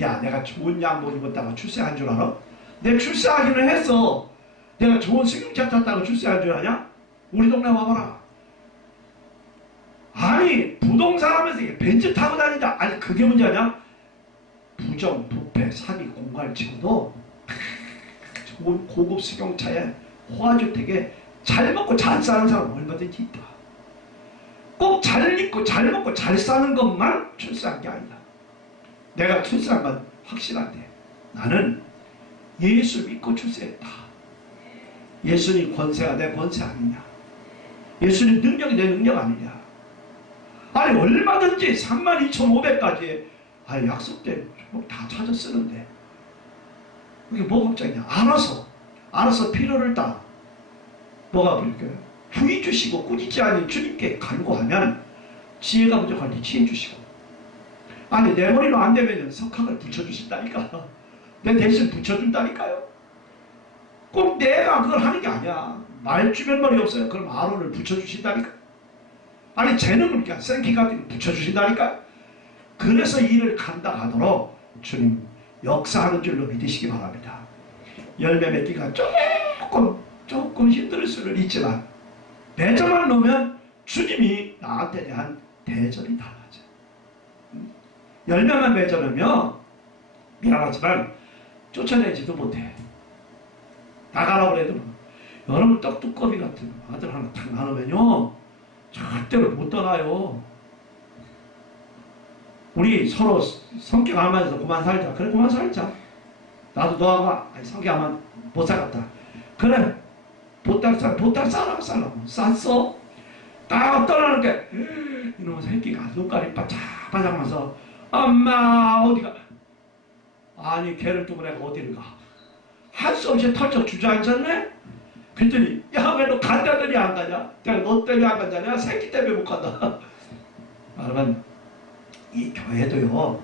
야, 내가 좋은 양복 입었다고 출세한 줄 알아? 내 출세하기는 했어. 내가 좋은 승용차 탔다고 출세한 줄 아냐? 우리 동네 와봐라. 아니, 부동산 하면서 벤츠 타고 다닌다. 아니, 그게 문제 아니야? 부정, 부패, 사기, 공갈치고도 좋은 고급 승용차에 호화주택에 잘 먹고 잘 사는 사람 얼마든지 있다. 꼭 잘 입고 잘 먹고 잘 사는 것만 출세한 게 아니다. 내가 출세한 건 확실한데 나는 예수 믿고 출세했다. 예수님 권세가 내 권세 아니냐? 예수님 능력이 내 능력 아니냐? 아니, 얼마든지 32,500가지 약속된 뭐 다 찾아 쓰는데 그게 뭐 걱정이냐? 알아서 필요를 다 뭐가 부릴까요? 후히 주시고 꾸짖지 아니 주님께 간구하면 지혜가 부족하니 지혜 주시고, 아니 내 머리로 안 되면 석학을 붙여주신다니까. 내 대신 붙여준다니까요. 꼭 내가 그걸 하는 게 아니야. 말주변 머리 없어요. 그럼 아론을 붙여주신다니까. 아니 재능을 그러니까 생기가 붙여주신다니까. 그래서 일을 감당하도록 주님 역사하는 줄로 믿으시기 바랍니다. 열매 맺기가 조금 힘들 수는 있지만 맺어만 놓으면 주님이 나한테 대한 대접이 달라져. 열매만 맺어 놓으면 미안하지만 쫓아내지도 못해. 나가라고 해도 여러분 떡두꺼비 같은 아들 하나 탁 나누면요 절대로 못 떠나요. 우리 서로 성격 안 맞아서 그만 살자. 그래, 그만 살자. 나도 너하고 성격 안 맞아 못 살았다. 그래, 보따리 싸라고 쌌어. 딱 떠나는데 이놈의 새끼가 눈깔이 바짝바짝하면서 엄마 어디가? 아니 걔를 두고 내가 어디를 가? 할 수 없이 털쩍 주저앉았네? 그랬더니 야, 왜 너 간다더니 안 가냐? 내가 너 때문에 안 간다. 내가 새끼 때문에 못 간다. 여러분, 이 교회도요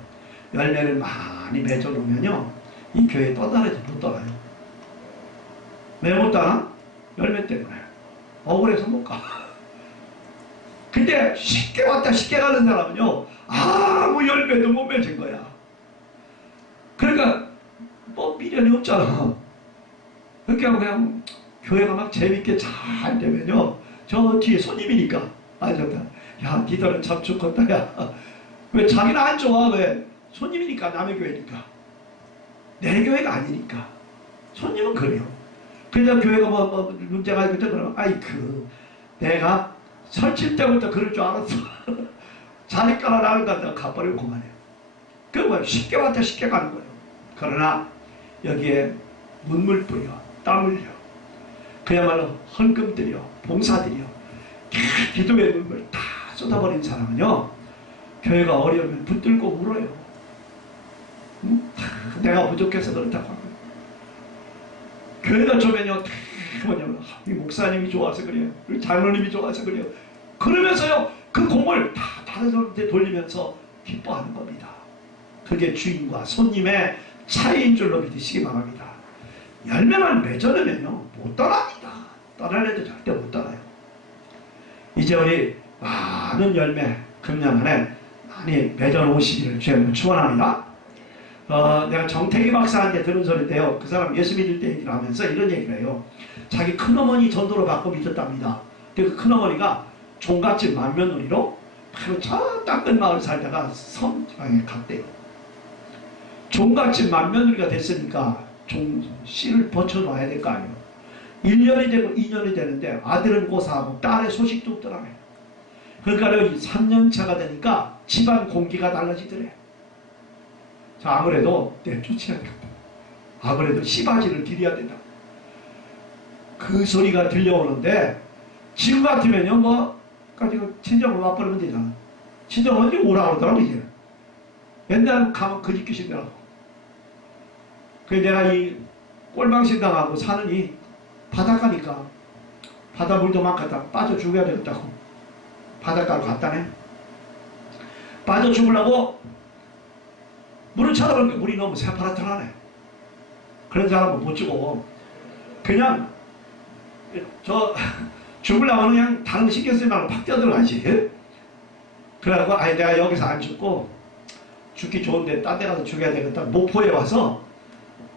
열매를 많이 맺어놓으면요 이 교회 떠나야지 못 떠나요. 왜 못 떠나? 열매 때문에 억울해서 못 가. 근데 쉽게 왔다 쉽게 가는 사람은요 아무 열매도 못 맺은 거야. 그러니까 뭐 미련이 없잖아. 그러니까 그냥 교회가 막 재밌게 잘 되면요 저 뒤에 손님이니까 좋다. 야, 니들은 참 좋겠다. 야, 왜 자기는 안 좋아? 왜? 손님이니까, 남의 교회니까. 내 교회가 아니니까. 손님은 그래요. 그래서 교회가 뭐 문제가 있을 때 그러면 내가 설칠 때부터 그럴 줄 알았어. 자리가라 나는 간다 가버리고 그만해요. 그 뭐야 쉽게 왔다 쉽게 가는 거예요. 그러나 여기에 눈물 뿌려 땀 흘려 그야말로 헌금 드려 봉사 드려 기도의 눈물 다 쏟아버린 사람은요 교회가 어려우면 붙들고 울어요. 내가 부족해서 그렇다고 하고 교회가 좋으면요 뭐냐면 이 목사님이 좋아서 그래요. 우리 장로님이 좋아서 그래요. 그러면서요 그 공을 다 다른 사람한테 돌리면서 기뻐하는 겁니다. 그게 주인과 손님의 차이인 줄로 믿으시기 바랍니다. 열매만 맺어내면요 못 떠납니다. 떠날 애도 절대 못 떠나요. 이제 우리 많은 열매 금년 안에 많이 맺어놓으시기를 주님으로 축원합니다. 내가 정태기 박사한테 들은 소리인데요. 그 사람 예수 믿을 때 얘기를 하면서 이런 얘기를 해요. 자기 큰어머니 전도로 받고 믿었답니다. 근데 그 큰어머니가 종갓집 만면놀이로 바로 저 땅끝 마을 살다가 섬 지방에 갔대요. 종갓집 만면놀이가 됐으니까 씨를 버쳐놔야 될 거 아니에요. 1년이 되고 2년이 되는데 아들은 고사하고 딸의 소식도 없더라고요. 그러니까 3년차가 되니까 집안 공기가 달라지더래. 자, 아무래도 내쫓지 않겠다. 아무래도 씨바지를 드려야 된다. 그 소리가 들려오는데 지금 같으면요 뭐 가지고 친정을 와버리면 되잖아. 친정 언제 오라고 그러더라고 이제. 옛날에 가면 거짓귀신이라고. 그래서 내가 이 꼴방신당하고 사느니 바닷가니까 바닷물도 많겠다. 빠져 죽어야 되겠다고 바닷가로 갔다네. 빠져 죽으려고 물을 쳐다보니까 물이 너무 새파랗더라네. 그런 사람은 못 죽어. 그냥 죽으려면 그냥 다른 거 신경 쓰지 말고 팍 뛰어들어가지. 그래갖고 내가 여기서 안 죽고 죽기 좋은데 딴 데 가서 죽여야 되겠다. 목포에 와서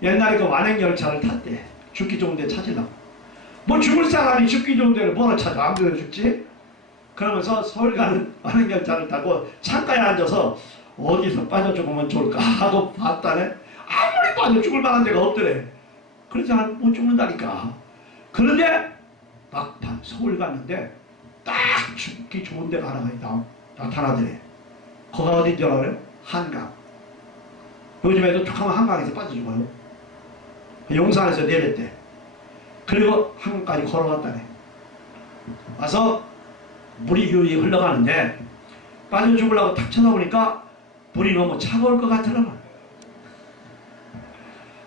옛날에 그 완행열차를 탔대. 죽기 좋은 데 찾으려고. 뭐 죽을 사람이 죽기 좋은 데를 뭐라 찾아. 안 그래 죽지? 그러면서 서울 가는 완행열차를 타고 창가에 앉아서 어디서 빠져 죽으면 좋을까 하고 봤다네. 아무리 빠져 죽을 만한 데가 없더래. 그래서 못 죽는다니까. 그런데 막판 서울 갔는데 딱 죽기 좋은 데가 하나가 나타나더래. 거기가 어딘 줄 알아요? 한강. 요즘에도 툭하면 한강에서 빠져 죽어요. 용산에서 내렸대. 그리고 한강까지 걸어갔다네. 와서 물이 유유히 흘러가는데 빠져 죽으려고 탁 쳐다보니까 물이 너무 차가울 것 같더라고요.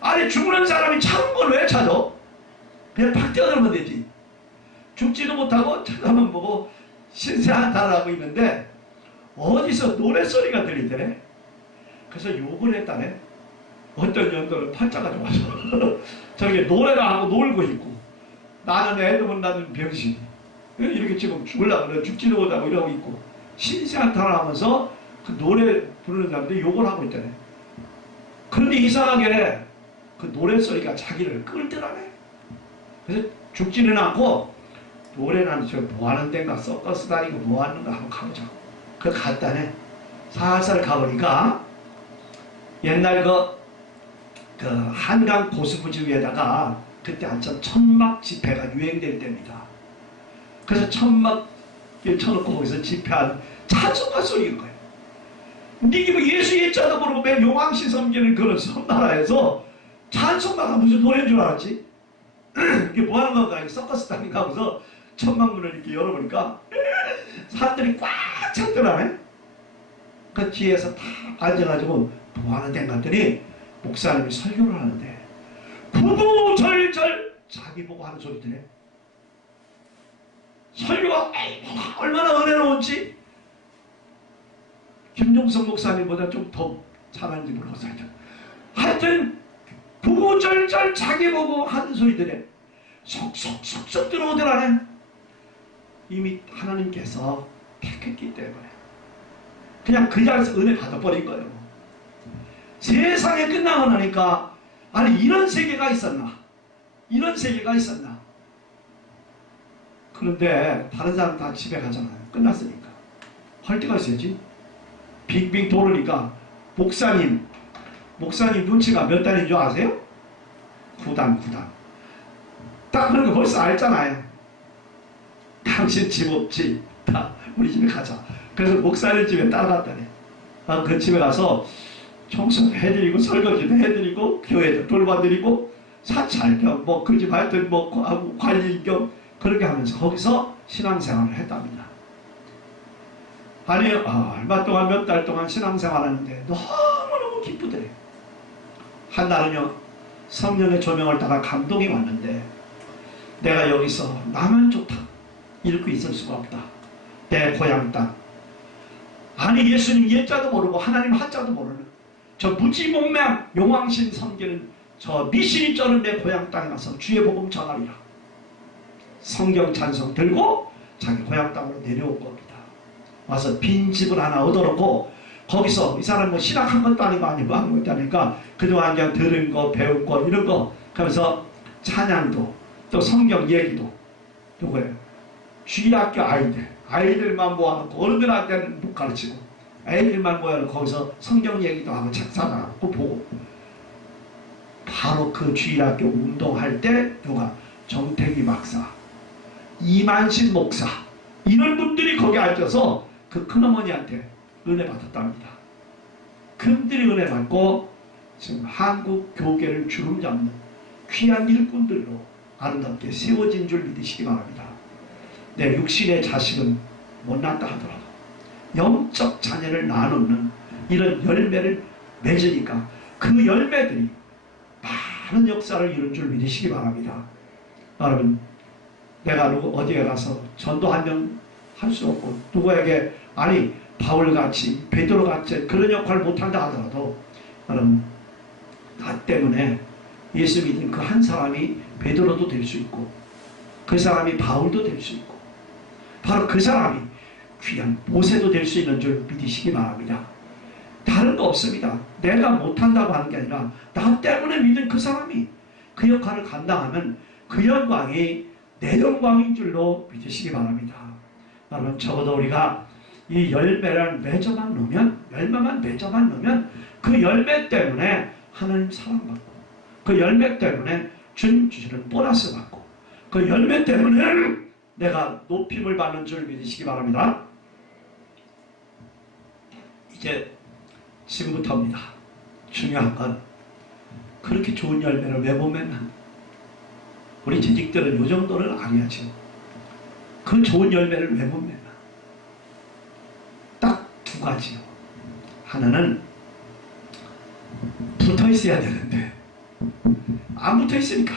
아니 죽는 사람이 차가운 걸 왜 찾아? 그냥 팍 뛰어들면 되지. 죽지도 못하고 쳐다만 보고 신세한탄을 하고 있는데 어디서 노랫소리가 들리더래. 그래서 욕을 했다네. 어떤 연도는 팔자가 좋아서 저렇게 노래를 하고 놀고 있고 나는 애도 못 낳는 병신 이렇게 지금 죽으려고 그래. 죽지도 못하고 이러고 있고 신세한탄을 하면서 그 노래 부르는 사람들이 욕을 하고 있다네. 그런데 이상하게 그 노랫소리가 자기를 끌더라네. 그래서 죽지는 않고 노래는 저 뭐하는 데인가 서커스 다니고 뭐하는가 한번 가보자고. 그 갔다네. 살살 가보니까 옛날 그 한강 고수부지 위에다가 그때 한참 천막 집회가 유행될 때입니다. 그래서 천막을 쳐놓고 거기서 집회한 찬송가 소리인 거예요. 이게 뭐 예수 예자도 모르고 매 용왕시 섬기는 그런 섬나라에서 찬송가가 무슨 노래인 줄 알았지? 이게 뭐 하는 건가? 서커스 다니까 하고서 천막문을 이렇게 열어보니까 사람들이 꽉 찼더라네. 그 뒤에서 다 앉아가지고 뭐 하는 데인가 했더니 목사님이 설교를 하는데 구구절절 자기 보고 하는 소리들에 설교가 얼마나 은혜로운지 김종석 목사님보다 좀 더 잘하는지 몰랐어요. 하여튼 구구절절 자기 보고 하는 소리들에 속속속속 들어오더라네. 이미 하나님께서 택했기 때문에 그냥 그 자리에서 은혜 받아버린 거예요. 세상에 끝나고 나니까 아니 이런 세계가 있었나? 이런 세계가 있었나? 그런데 다른 사람 다 집에 가잖아요. 끝났으니까. 할 데가 있어야지. 빙빙 돌으니까 목사님 눈치가 몇 달인 줄 아세요? 구단. 딱 그런 거 벌써 알잖아요. 당신 집 없지? 다 우리 집에 가자. 그래서 목사님 집에 따라갔다네. 그 집에 가서 청소도 해드리고 설거지도 해드리고 교회도 돌봐드리고 사찰 겸 뭐 그 집 하여튼 뭐 관리 겸 그렇게 하면서 거기서 신앙생활을 했답니다. 아니 얼마 동안 몇 달 동안 신앙생활하는데 너무너무 기쁘더래. 한 날은요 성령의 조명을 따라 감동이 왔는데 내가 여기서 나만 좋다 이렇게 있을 수가 없다. 내 고향 땅. 아니 예수님 예자도 모르고 하나님 한자도 모르는 저 무지몽맹 용왕신 섬기는 저 미신이 쩌는 내 고향 땅에 가서 주의 복음 전하리라. 성경 찬송 들고 자기 고향 땅으로 내려온 겁니다. 와서 빈 집을 하나 얻어놓고 거기서 이 사람 뭐 신학한 것도 아니고 한 것도 아니니까 그동안 그냥 들은 거 배운 거 이런 거 하면서 찬양도 또 성경 얘기도 누구예요? 주일학교 아이들만 모아놓고 어른들한테는 못 가르치고 아이들만 모여놓고 거기서 성경 얘기도 하고 책 사다고 보고 바로 그 주일학교 운동할 때 누가 정태기 박사 이만신 목사 이런 분들이 거기 앉아서 그 큰어머니한테 은혜 받았답니다. 그분들이 은혜 받고 지금 한국 교계를 주름잡는 귀한 일꾼들로 아름답게 세워진 줄 믿으시기 바랍니다. 내 육신의 자식은 못났다 하더라도 영적 자녀를 나누는 이런 열매를 맺으니까 그 열매들이 많은 역사를 이룬 줄 믿으시기 바랍니다. 여러분 내가 어디에 가서 전도 한 명 할 수 없고 누구에게 아니 바울같이 베드로같이 그런 역할을 못한다 하더라도 여러분 나 때문에 예수 믿은 그 한 사람이 베드로도 될 수 있고 그 사람이 바울도 될 수 있고 바로 그 사람이 귀한 모세도 될 수 있는 줄 믿으시기 바랍니다. 다른 거 없습니다. 내가 못한다고 하는 게 아니라 나 때문에 믿은 그 사람이 그 역할을 감당하면 그 영광이 내 영광인 줄로 믿으시기 바랍니다. 여러분 적어도 우리가 이 열매를 맺어만 놓으면 열매만 맺어만 놓으면 그 열매 때문에 하나님 사랑받고 그 열매 때문에 주님 주시는 보너스 받고 그 열매 때문에 내가 높임을 받는 줄 믿으시기 바랍니다. 이제 지금부터입니다. 중요한 건 그렇게 좋은 열매를 왜 못 맺나? 우리 재직들은 이 정도는 알아야죠. 그 좋은 열매를 왜 못 맺나? 딱 두 가지요. 하나는 붙어 있어야 되는데 안 붙어 있으니까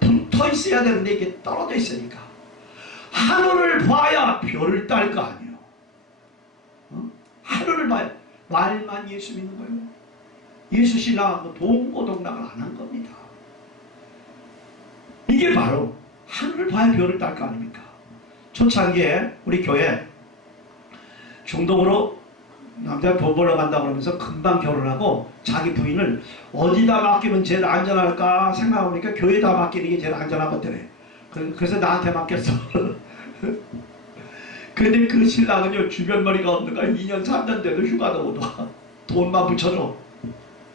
붙어 있어야 되는데 이게 떨어져 있으니까 하늘을 봐야 별을 딸 거 아니에요. 하늘을 봐야 말만 예수 믿는 거예요. 예수 신랑하고 동고동락을 안 한 겁니다. 이게 바로 하늘을 봐야 별을 딸 거 아닙니까? 초창기에 우리 교회 중동으로 남자 돈 벌러 간다고 그러면서 금방 결혼하고 자기 부인을 어디다 맡기면 제일 안전할까 생각해보니까 교회에다 맡기는 게 제일 안전하거든요. 그래서 나한테 맡겼어. 근데 그 신랑은요 주변머리가 없는 거야. 2년 3년 돼도 휴가도 못 와. 돈만 붙여줘.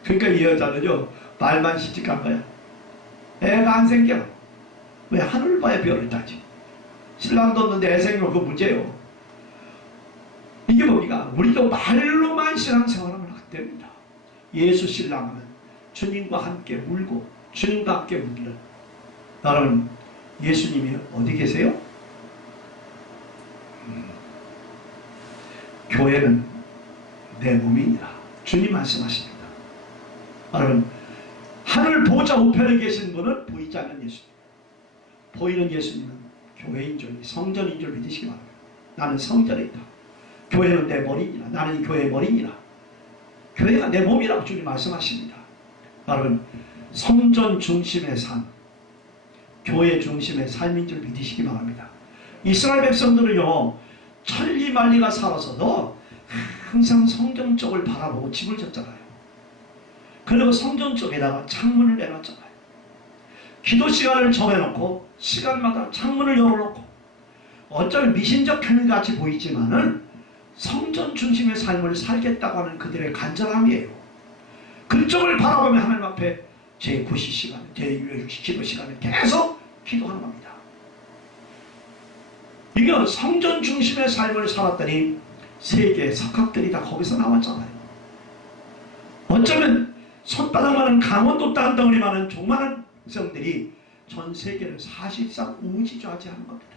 그러니까 이 여자는요 말만 시집간 거야. 애가 안 생겨. 왜? 하늘을 봐야 별을 따지. 신랑도 없는데 애 생기면 그거 문제예요. 이게 뭡니까? 우리도 말로만 신앙생활하면 안 됩니다. 예수 신랑은 주님과 함께 울고 주님과 함께 묻는 여러분 예수님이 어디 계세요? 교회는 내 몸이니라 주님 말씀하십니다. 여러분 하늘 보좌 우편에 계신 분은 보이지 않는 예수님, 보이는 예수님은 교회인 줄 성전인 줄 믿으시기 바랍니다. 나는 성전에 있다. 교회는 내 머리니라. 나는 이 교회의 머리니라. 교회가 내 몸이라고 주님 말씀하십니다. 여러분 성전 중심의 삶, 교회 중심의 삶인 줄 믿으시기 바랍니다. 이스라엘 백성들은요 천리만리가 살아서도 항상 성전 쪽을 바라보고 집을 졌잖아요. 그리고 성전 쪽에다가 창문을 내놨잖아요. 기도 시간을 정해놓고 시간마다 창문을 열어놓고 어쩔 미신적 행위같이 보이지만은 성전 중심의 삶을 살겠다고 하는 그들의 간절함이에요. 그쪽을 바라보며 하나님 앞에 제9시 시간, 제6시 기도 시간에 계속 기도하는 겁니다. 이게 성전 중심의 삶을 살았더니 세계의 석학들이 다 거기서 나왔잖아요. 어쩌면 손바닥만한 강원도 땅덩어리만한 조그마한 성들이 전 세계를 사실상 우지좌지하는 겁니다.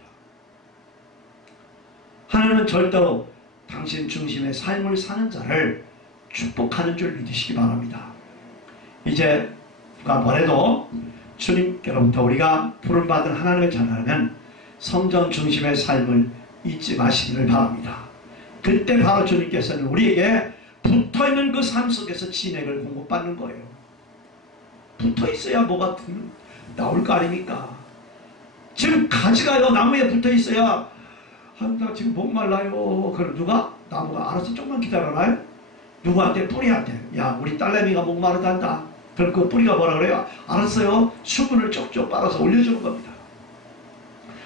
하나님은 절대로 당신 중심의 삶을 사는 자를 축복하는 줄 믿으시기 바랍니다. 이제 누가 뭐래도 주님께로부터 우리가 부름받은 하나님의 자라면 성전 중심의 삶을 잊지 마시기를 바랍니다. 그때 바로 주님께서는 우리에게 붙어있는 그 삶 속에서 진액을 공급받는 거예요. 붙어있어야 뭐가 나올 거 아닙니까? 지금 가지가요 나무에 붙어있어야 나 지금 목말라요. 그럼 누가? 나무가 알아서 조금만 기다려라요. 누구한테? 뿌리한테. 야 우리 딸내미가 목마르단다. 그럼 그 뿌리가 뭐라 그래요? 알았어요. 수분을 쪽쪽 빨아서 올려주는 겁니다.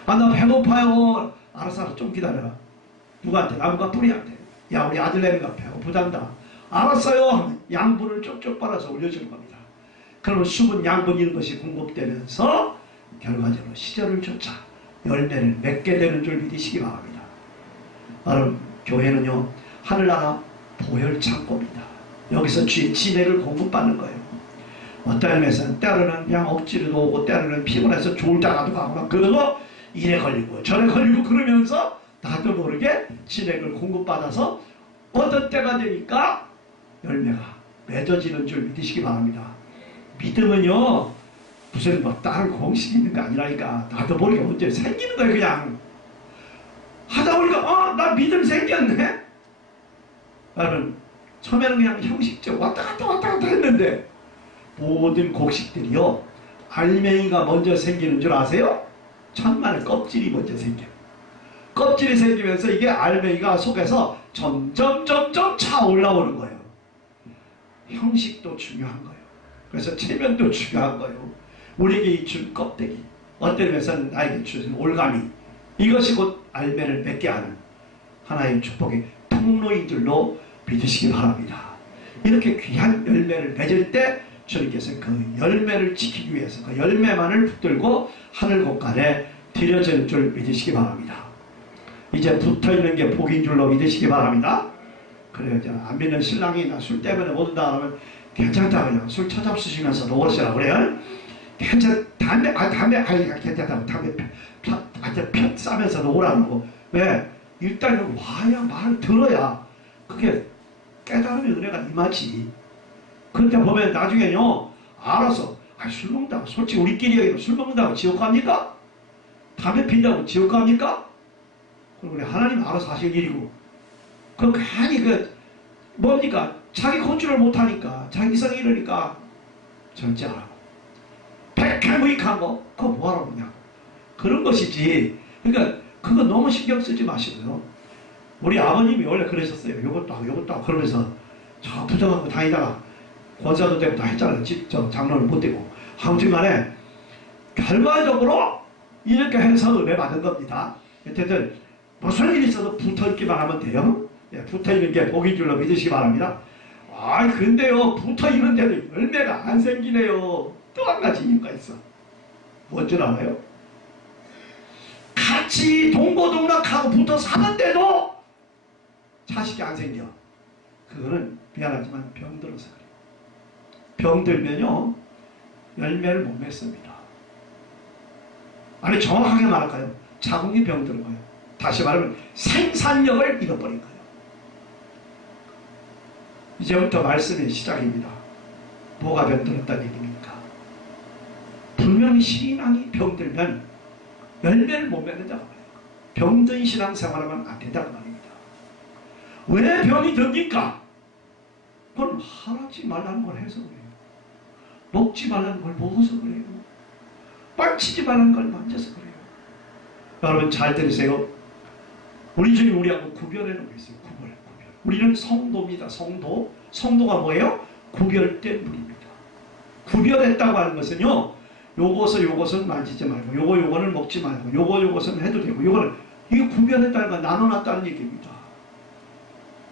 아 나 배고파요. 알았어 좀 기다려라. 누구한테? 나무가 뿌리한테. 야 우리 아들내미가 배고프단다. 알았어요. 양분을 쪽쪽 빨아서 올려주는 겁니다. 그러면 수분, 양분 이런 것이 공급되면서 결과적으로 시절을 쫓아 열매를 맺게 되는 줄 믿으시기 바랍니다. 여러분 교회는요 하늘나라 보혈 창고입니다. 여기서 주의 진액을 공급받는 거예요. 어떤 의미에서는 때로는 그냥 억지로도 오고 때로는 피곤해서 좋을 때가도 가고 그러고 이래 걸리고 저래 걸리고 그러면서 나도 모르게 진액을 공급받아서 어떤 때가 되니까 열매가 맺어지는 줄 믿으시기 바랍니다. 믿음은요 무슨 뭐 다른 공식이 있는 거 아니라니까 나도 모르게 언제 생기는 거예요. 그냥 하다 보니까 나 믿음 생겼네. 여러분 처음에는 그냥 형식적 왔다 갔다 했는데 모든 곡식들이요 알맹이가 먼저 생기는 줄 아세요? 천만의 껍질이 먼저 생겨요. 껍질이 생기면서 이게 알맹이가 속에서 점점 차 올라오는 거예요. 형식도 중요한 거예요. 그래서 체면도 중요한 거예요. 우리에게 준 껍데기, 어떤 면에서는 나에게 주신 올가미, 이것이 곧 알매를 맺게 하는 하나의 축복의 통로인 줄로 믿으시기 바랍니다. 이렇게 귀한 열매를 맺을 때 주님께서 그 열매를 지키기 위해서 그 열매만을 붙들고 하늘 곳간에 드려지는 줄 믿으시기 바랍니다. 이제 붙어있는 게 복인 줄로 믿으시기 바랍니다. 그래요. 안 믿는 신랑이 나 술 때문에 못 온다 하면 괜찮다 그냥 술 처잡수시면서 놓으시라고 그래요. 담배 괜찮다고 담배 편 싸면서 놓으라고. 왜? 일단 와야 말을 들어야 그게 깨달음의 은혜가 임하지. 그때 보면 나중에요 알아서 술 먹는다고 솔직히 우리끼리 술 먹는다고 지옥 갑니까? 담배 핀다고 지옥 갑니까? 그럼 우리 하나님 알아서 하실 일이고 그 괜히 뭡니까? 자기 컨트롤 못하니까 자기 이상이 이러니까 절제 안 하고 백해무익한 거 그거 뭐하러 그냥 그런 것이지. 그러니까 그거 너무 신경 쓰지 마시고요. 우리 아버님이 원래 그러셨어요. 요것도 하고 그러면서 저 부정하고 다니다가 권사도 되고 다 했잖아요. 저 장로를 못 되고 아무튼간에 결과적으로 이렇게 해서 은혜 받은 겁니다. 어쨌든 무슨 일이 있어도 붙어있기만 하면 돼요. 예, 붙어있는 게 복인 줄로 믿으시기 바랍니다. 근데요 붙어있는데도 열매가 안 생기네요. 또 한 가지 이유가 있어. 뭔 줄 알아요? 같이 동고동락하고 붙어 사는데도 자식이 안 생겨. 그거는 미안하지만 병들어서 그래요. 병들면요 열매를 못 맺습니다. 아니 정확하게 말할까요? 자궁이 병드는 거예요. 다시 말하면 생산력을 잃어버린 거예요. 이제부터 말씀의 시작입니다. 뭐가 병들었다는 얘기입니까? 분명히 신앙이 병들면 열매를 못 맺는다고 말해요. 병든 신앙생활하면 안 된다고 말입니다. 왜 병이 듭니까? 그건 하지 말라는 걸 해서 그래요. 먹지 말라는 걸 먹어서 그래요. 만지지 말라는 걸 만져서 그래요. 여러분 잘 들으세요. 우리 주님 우리하고 구별해 놓고 있어요. 구별. 우리는 성도입니다. 성도가 뭐예요? 구별된 분입니다. 구별했다고 하는 것은요 요것은 만지지 말고 요거는 먹지 말고 요것은 해도 되고 이거 구별했다는 건 나눠놨다는 얘기입니다.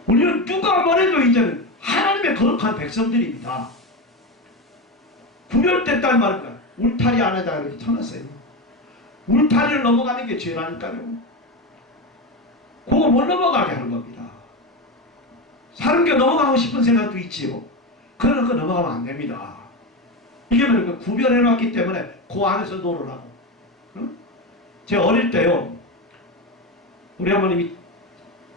우리는 누가 뭐래도 이제는 하나님의 거룩한 백성들입니다. 구별됐다는 말입니다. 울타리 안에다 이렇게 쳐놨어요. 울타리를 넘어가는 게 죄라니까요. 그거 못 넘어가게 하는 겁니다. 사는 게 넘어가고 싶은 생각도 있지요. 그러나 그 넘어가면 안 됩니다. 이게 뭐니까 구별해놨기 때문에 그 안에서 놀으라고. 응? 제가 어릴 때요, 우리 어머님이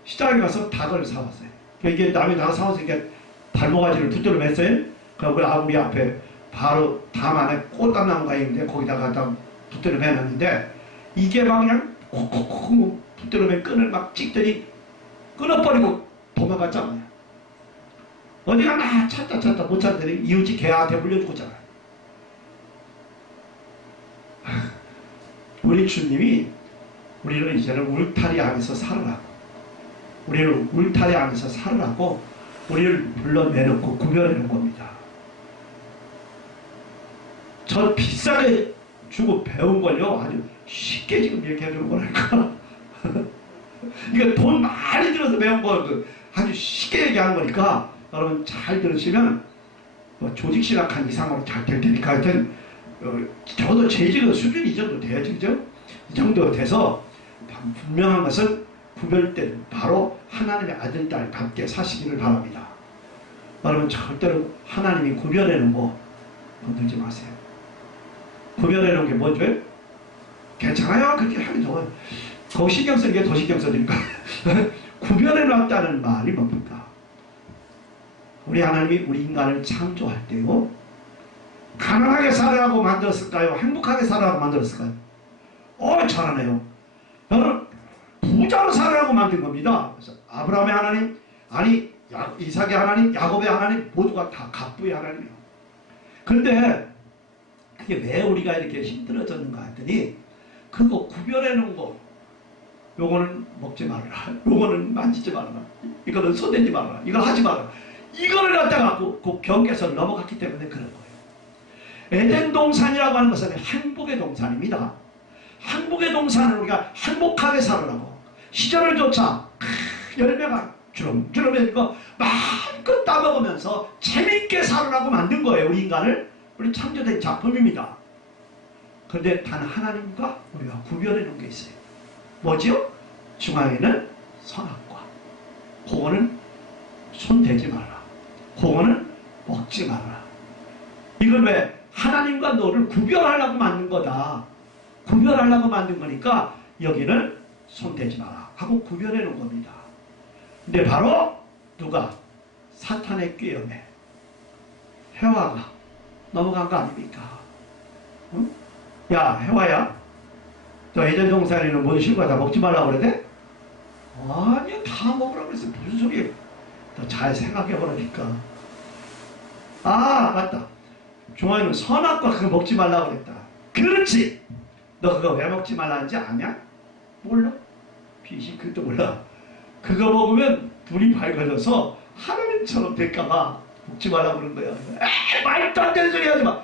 시장에 가서 닭을 사왔어요. 이게 남이 닭을 사와서 이렇게 발모가지를 붙들어 맸어요. 그리고 우리 앞에 바로 담 안에 꽃감나무가 있는데 거기다가 붙들어 매놨는데 이게 막 그냥 콕콕콕 붙들어 맨 끈을 막 찍더니 끊어버리고 도망갔잖아요. 어디가 나 찾다 못 찾더니 이웃집 개한테 물려주고잖아요. 우리 주님이 우리를 이제는 울타리 안에서 살으라고, 우리를 울타리 안에서 살으라고 우리를 불러내놓고 구별해놓은 겁니다. 저 비싸게 주고 배운 걸요 아주 쉽게 지금 이렇게 해주는 거라니까. 이거 돈 많이 들어서 배운 거 아주 쉽게 얘기하는 거니까 여러분 잘 들으시면 조직신학한 이상으로 잘 될 테니까 하여튼 적어도 재질의 수준이 이 정도 돼야죠. 그죠? 이 정도 돼서 분명한 것은 구별된 바로 하나님의 아들, 딸답게 사시기를 바랍니다. 여러분 절대로 하나님이 구별해 놓은 거 건들지 마세요. 구별해 놓은 게 뭔지? 괜찮아요. 그렇게 하면 좋아요. 더 신경 쓰는 게 더 신경 써드니까. 구별해 놨다는 말이 뭡니까? 우리 하나님이 우리 인간을 창조할 때요, 가난하게 살아라고 만들었을까요? 행복하게 살아라고 만들었을까요? 잘하네요. 여러분 부자로 살아라고 만든 겁니다. 그래서 아브라함의 하나님, 아니 이삭의 하나님, 야곱의 하나님 모두가 다 갑부의 하나님이에요. 그런데 그게 왜 우리가 이렇게 힘들어졌는가 했더니 그거 구별해 놓은 거, 요거는 먹지 말아라, 요거는 만지지 말아라, 이거는 손대지 말아라, 이걸 하지 말아라, 이거를 갖다가 그 경계선을 넘어갔기 때문에 그런 거예요. 에덴 동산이라고 하는 것은 행복의 동산입니다. 행복의 동산은 우리가 행복하게 살으라고 시절을 쫓아 열매가 주렁주렁 해서 마음껏 따먹으면서 재밌게 살으라고 만든 거예요. 우리 인간을, 우리 창조된 작품입니다. 그런데 단 하나님과 우리가 구별해 놓은 게 있어요. 뭐지요? 중앙에는 선악과, 그거는 손대지 마라, 그거는 먹지 마라. 이걸 왜? 하나님과 너를 구별하려고 만든 거다. 구별하려고 만든 거니까 여기는 손대지 마라 하고 구별해 놓은 겁니다. 근데 바로 누가? 사탄의 꾀염에 해와가 넘어간 거 아닙니까? 응? 야 해와야, 저 에덴 동산에는 모든 실과 다 먹지 말라고 그러대? 아니 다 먹으라고 그랬어. 무슨 소리예요? 더 잘 생각해 보라니까. 아 맞다, 중앙에는 선악과 그거 먹지 말라고 그랬다. 그렇지, 너 그거 왜 먹지 말라는지 아냐? 몰라? 빛이 그것도 몰라. 그거 먹으면 불이 밝아져서 하나님처럼 될까봐 먹지 말라고 그런 거야. 에이 말도 안 되는 소리 하지 마.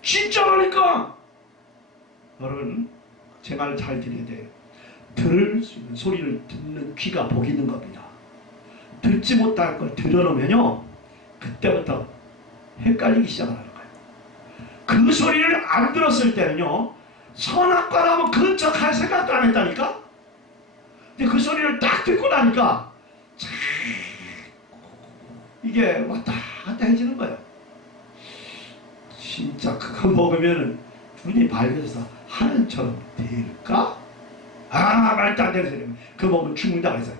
진짜라니까. 여러분 제 말을 잘 들어야 돼요. 들을 수 있는 소리를 듣는 귀가 복이 있는 겁니다. 듣지 못할 걸 들어놓으면요 그때부터 헷갈리기 시작하는 거예요. 그 소리를 안 들었을 때는요 선악과라면 그런 척 할 생각도 안 했다니까. 근데 그 소리를 딱 듣고 나니까 참 이게 왔다 갔다 해지는 거예요. 진짜 그거 먹으면 눈이 밝아져서 하늘처럼 될까? 아 말도 안 되는 소리. 그거 먹으면 죽는다 그래서.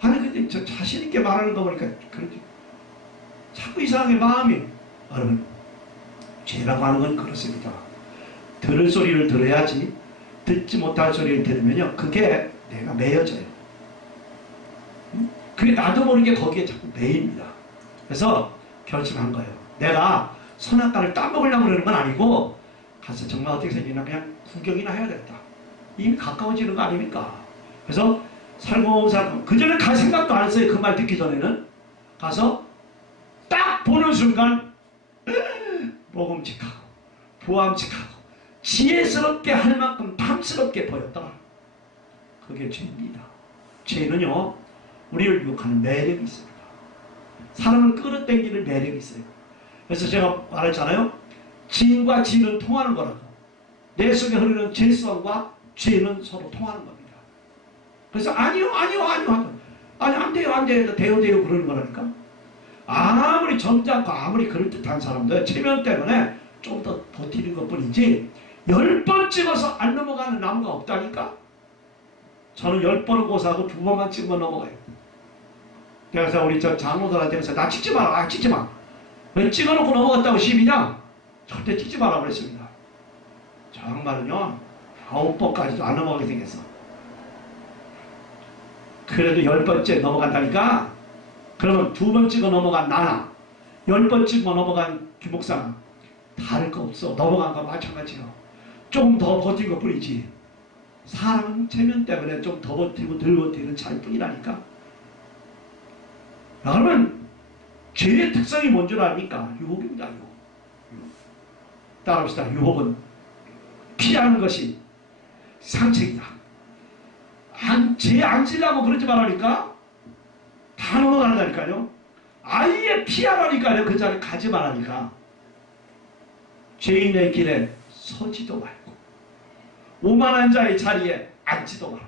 아니 근데 저 자신 있게 말하는 거 보니까 그렇지. 자꾸 이상하게 마음이. 여러분 죄라고 하는 건 그렇습니다. 들을 소리를 들어야지 듣지 못할 소리를 들으면요 그게 내가 매여져요. 그게 나도 모르게 거기에 자꾸 매입니다. 그래서 결심한 거예요. 내가 선악과를 따먹으려고 그러는 건 아니고 가서 정말 어떻게 생기나 그냥 구경이나 해야 되겠다. 이미 가까워지는 거 아닙니까? 그래서 살고 그전에 갈 생각도 안 했어요. 그 말 듣기 전에는. 가서 딱 보는 순간 먹음직하고 보암직하고 지혜스럽게 할 만큼 탐스럽게 보였다. 그게 죄입니다. 죄는요 우리를 유혹하는 매력이 있습니다. 사람을 끌어당기는 매력이 있어요. 그래서 제가 말했잖아요. 지인과 지인은 통하는 거라고. 내 속에 흐르는 죄성과 죄는 서로 통하는 겁니다. 그래서 아니요. 아니 안 돼요. 돼요 그러는 거라니까. 아무리 점잖고 아무리 그럴듯한 사람들 체면 때문에 좀 더 버티는 것뿐이지 10번 찍어서 안 넘어가는 나무가 없다니까. 저는 10번을 고사하고 2번만 찍으면 넘어가요. 그래서 우리 저 장로들한테 그래서 나 찍지 마라. 찍지 마. 왜 찍어놓고 넘어갔다고 시비냐? 절대 찍지 마라 그랬습니다. 정말은요 9번까지도 안 넘어가게 생겼어. 그래도 10번째 넘어간다니까. 그러면 2번 찍어 넘어간 나나 10번 찍어 넘어간 김목사는 다를 거 없어. 넘어간 거 마찬가지요. 좀 더 버틴 것 뿐이지. 사람은 체면 때문에 좀 더 버티고 덜 버티는 차이뿐이라니까. 그러면 죄의 특성이 뭔 줄 아닙니까? 유혹입니다. 유혹. 따라합시다. 유혹은 피하는 것이 상책이다. 죄 안 지려고 그러지 말라니까. 다 넘어간다니까요. 아예 피하라니까요. 그 자리에 가지 말라니까. 죄인의 길에 서지도 말고 오만한 자의 자리에 앉지도 마라.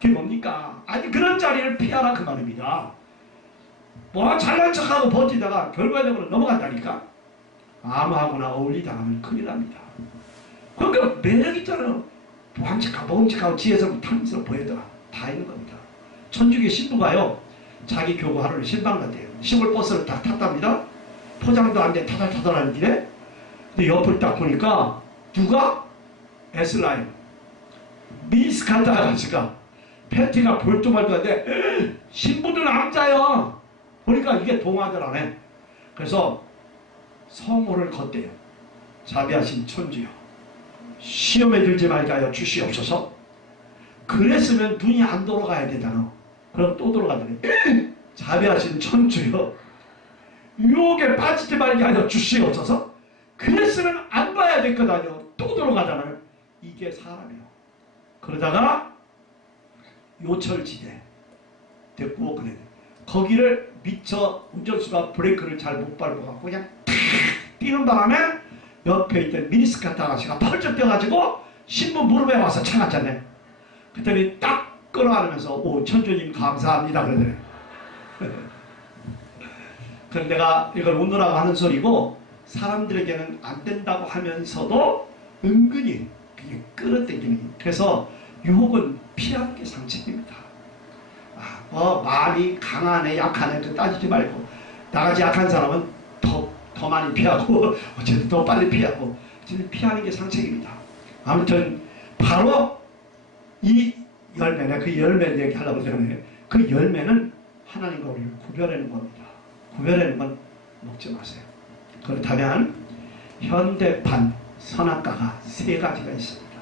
그게 뭡니까? 아니 그런 자리를 피하라 그 말입니다. 뭐 잘난 척하고 버티다가 결과적으로 넘어간다니까. 아무하고나 어울리다 하면 큰일 납니다. 그러니까 매력 있잖아요. 멍직하고 지혜스럽고 탐스럽고 보여도 다 있는 겁니다. 천주교 신부가요. 자기 교구 하루를 신방 갔대요. 시골 버스를 딱 탔답니다. 포장도 안 돼 타달타달하는 길에. 근데 옆을 딱 보니까 누가? S라인 미스칸타 아가씨가 팬티가 볼도 말도 안 돼. 신부도 남자요. 보니까 이게 동화더라네. 그래서 성호를 걷대요. 자비하신 천주여 시험에 들지 말게 주시옵소서. 그랬으면 눈이 안 돌아가야 되잖아. 그럼 또 돌아가더니 자비하신 천주여 유혹에 빠지지 말게 하여 주시옵소서. 그랬으면 안 봐야 됐거든요. 또 돌아가잖아요. 이게 사람이요. 그러다가 요철지대 됐고 그래. 거기를 미처 운전수가 브레이크를 잘 못 밟고 갖고 그냥 탁 뛰는 바람에 옆에 있던 미니스커트 아가씨가 펄쩍 뛰어가지고 신부 무릎에 와서 차갔잖아요. 그랬더니 딱 끌어안으면서 오 천주님 감사합니다 그러더래. 그럼 내가 이걸 웃느라고 하는 소리고 사람들에게는 안 된다고 하면서도 은근히 그게 끌어당기는. 그래서 유혹은 피하는 게 상책입니다. 마음이 강하네 약하네 그 따지지 말고 나같이 약한 사람은 더 많이 피하고 어쨌든 더 빨리 피하고 어쨌든 피하는 게 상책입니다. 아무튼 바로 이 열매네. 그 열매를 얘기하려고 그러네. 그 열매는 하나님과 우리를 구별하는 겁니다. 구별하는 건 먹지 마세요. 그렇다면 현대판 선악과가 3가지가 있습니다.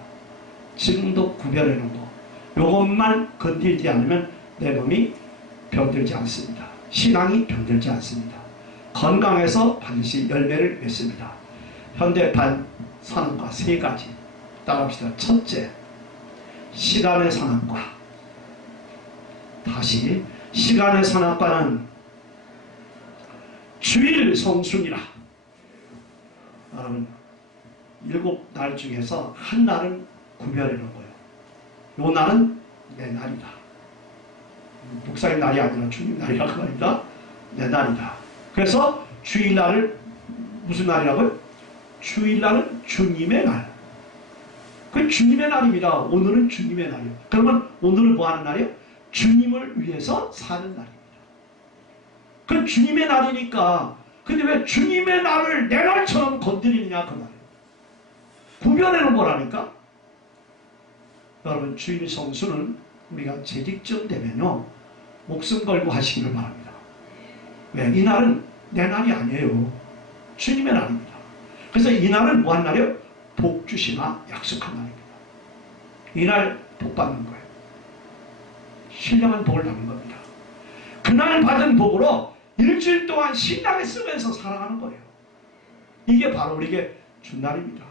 지금도 구별하는 거. 요것만 건들지 않으면 내 몸이 병들지 않습니다. 신앙이 병들지 않습니다. 건강해서 반드시 열매를 맺습니다. 현대판 선악과 3가지 따라합시다. 첫째, 시간의 선악과. 다시 시간의 선악과는 주일 성순이라. 여러분 7날 중에서 한 날은 구별해 놓은 거예요. 요 날은 내 날이다. 목사님 날이 아니라 주님 날이라 그 말입니다. 내 날이다. 그래서 주일날을 무슨 날이라고요? 주일날은 주님의 날. 그 주님의 날입니다. 오늘은 주님의 날이에요. 그러면 오늘은 뭐 하는 날이에요? 주님을 위해서 사는 날입니다. 그 주님의 날이니까. 근데 왜 주님의 날을 내 날처럼 건드리느냐 그 말이에요. 구별해놓은 거라니까. 여러분 주일 성수는 우리가 재직전 되면요 목숨 걸고 하시기를 바랍니다. 왜? 이 날은 내 날이 아니에요. 주님의 날입니다. 그래서 이 날은 뭐 한 날이에요? 복 주시나 약속한 날입니다. 이날 복 받는 거예요. 신령한 복을 받는 겁니다. 그날 받은 복으로 일주일 동안 신나게 쓰면서 살아가는 거예요. 이게 바로 우리에게 준 날입니다.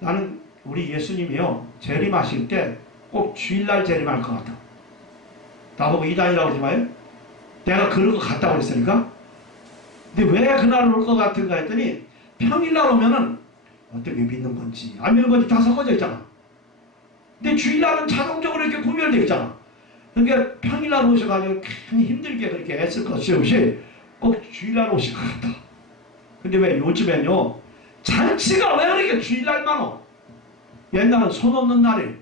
나는 우리 예수님이요 재림하실 때 꼭 주일날 재림할 것 같아. 나보고 이단이라고 그러지 마요. 내가 그런 거 같다고 그랬으니까 근데 왜 그날 올 것 같은가 했더니 평일날 오면은 어떻게 믿는 건지 안 믿는 건지 다 섞어져 있잖아. 근데 주일날은 자동적으로 이렇게 구별되어 있잖아. 그러니까 평일날 오셔가지고 괜히 힘들게 그렇게 애쓸 것이 없이 꼭 주일날 오실 것 같다. 근데 왜 요즘엔요 잔치가 왜 이렇게 주일날만 오? 옛날은 손 없는 날이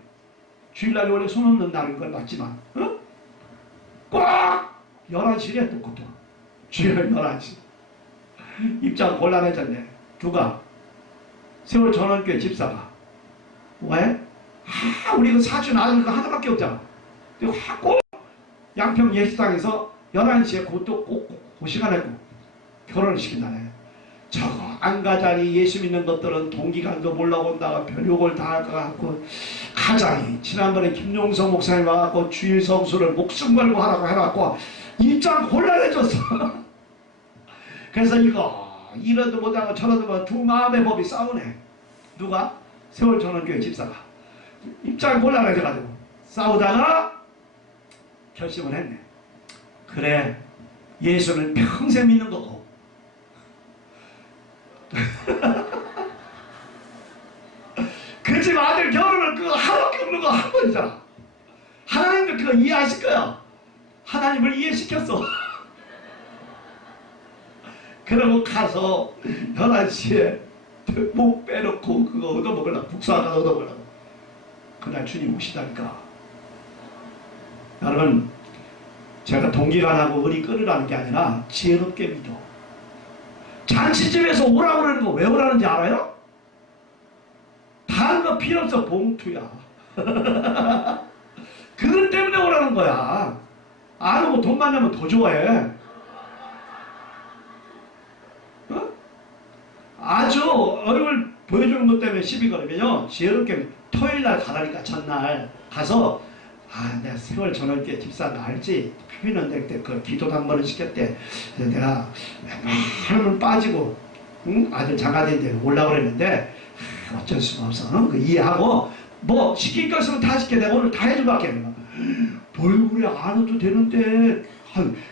주일날이 원래 손 없는 날인 걸 맞지만 어? 꽉 11시래 또 그것도 주일 11시 입장 곤란해졌네. 누가? 세월 전원교회 집사가. 왜? 우리 그 사촌 아들 그 하나밖에 없잖아. 꼭 양평 예식장에서 11시에 그것도 꼭 그 시간에 결혼을 시킨다네. 저거 안 가자니 예수 믿는 것들은 동기간도 몰라본다가 별욕을 다 할 것 같고 가자니 지난번에 김용성 목사님 와갖고 주일 성수를 목숨 걸고 하라고 해갖고 입장 곤란해졌어. 그래서 이러도 못하고 저러도 못하고 두 마음의 법이 싸우네. 누가? 세월 전원교회 집사가 입장 곤란해져가지고 싸우다가 결심을 했네. 그래 예수는 평생 믿는 거고 그 집 아들 결혼을 그거 하나밖에 없는 거 한 번이잖아. 하나님도 그거 이해하실 거야. 하나님을 이해시켰어. 그러고 가서 11시에 목 빼놓고 그거 얻어먹으려고 국수 하나 얻어먹으려고 그날 주님 오시다니까. 여러분 제가 동기간하고 의리 끊으라는 게 아니라 지혜롭게 믿어. 잔치집에서 오라고 그러는 거 왜 오라는지 알아요? 다른 거 필요 없어. 봉투야. 그것 때문에 오라는 거야. 안 오고 돈만 내면 더 좋아해. 어? 아주 얼굴 보여주는 것 때문에 시비 걸으면요 지혜롭게 토요일날 가라니까 전날 가서 내가 세월 전원교회 집사가 알지? 표현은 될 때 그 기도도 한 번은 시켰대. 내가 맨날 빠지고 응? 아들 장가대인데 올라고 그랬는데 어쩔 수가 없어. 응? 이해하고 뭐 시킬 거 있으면 다 시켜. 내가 오늘 다 해줄 밖에. 뭘 그래 안 해도 되는데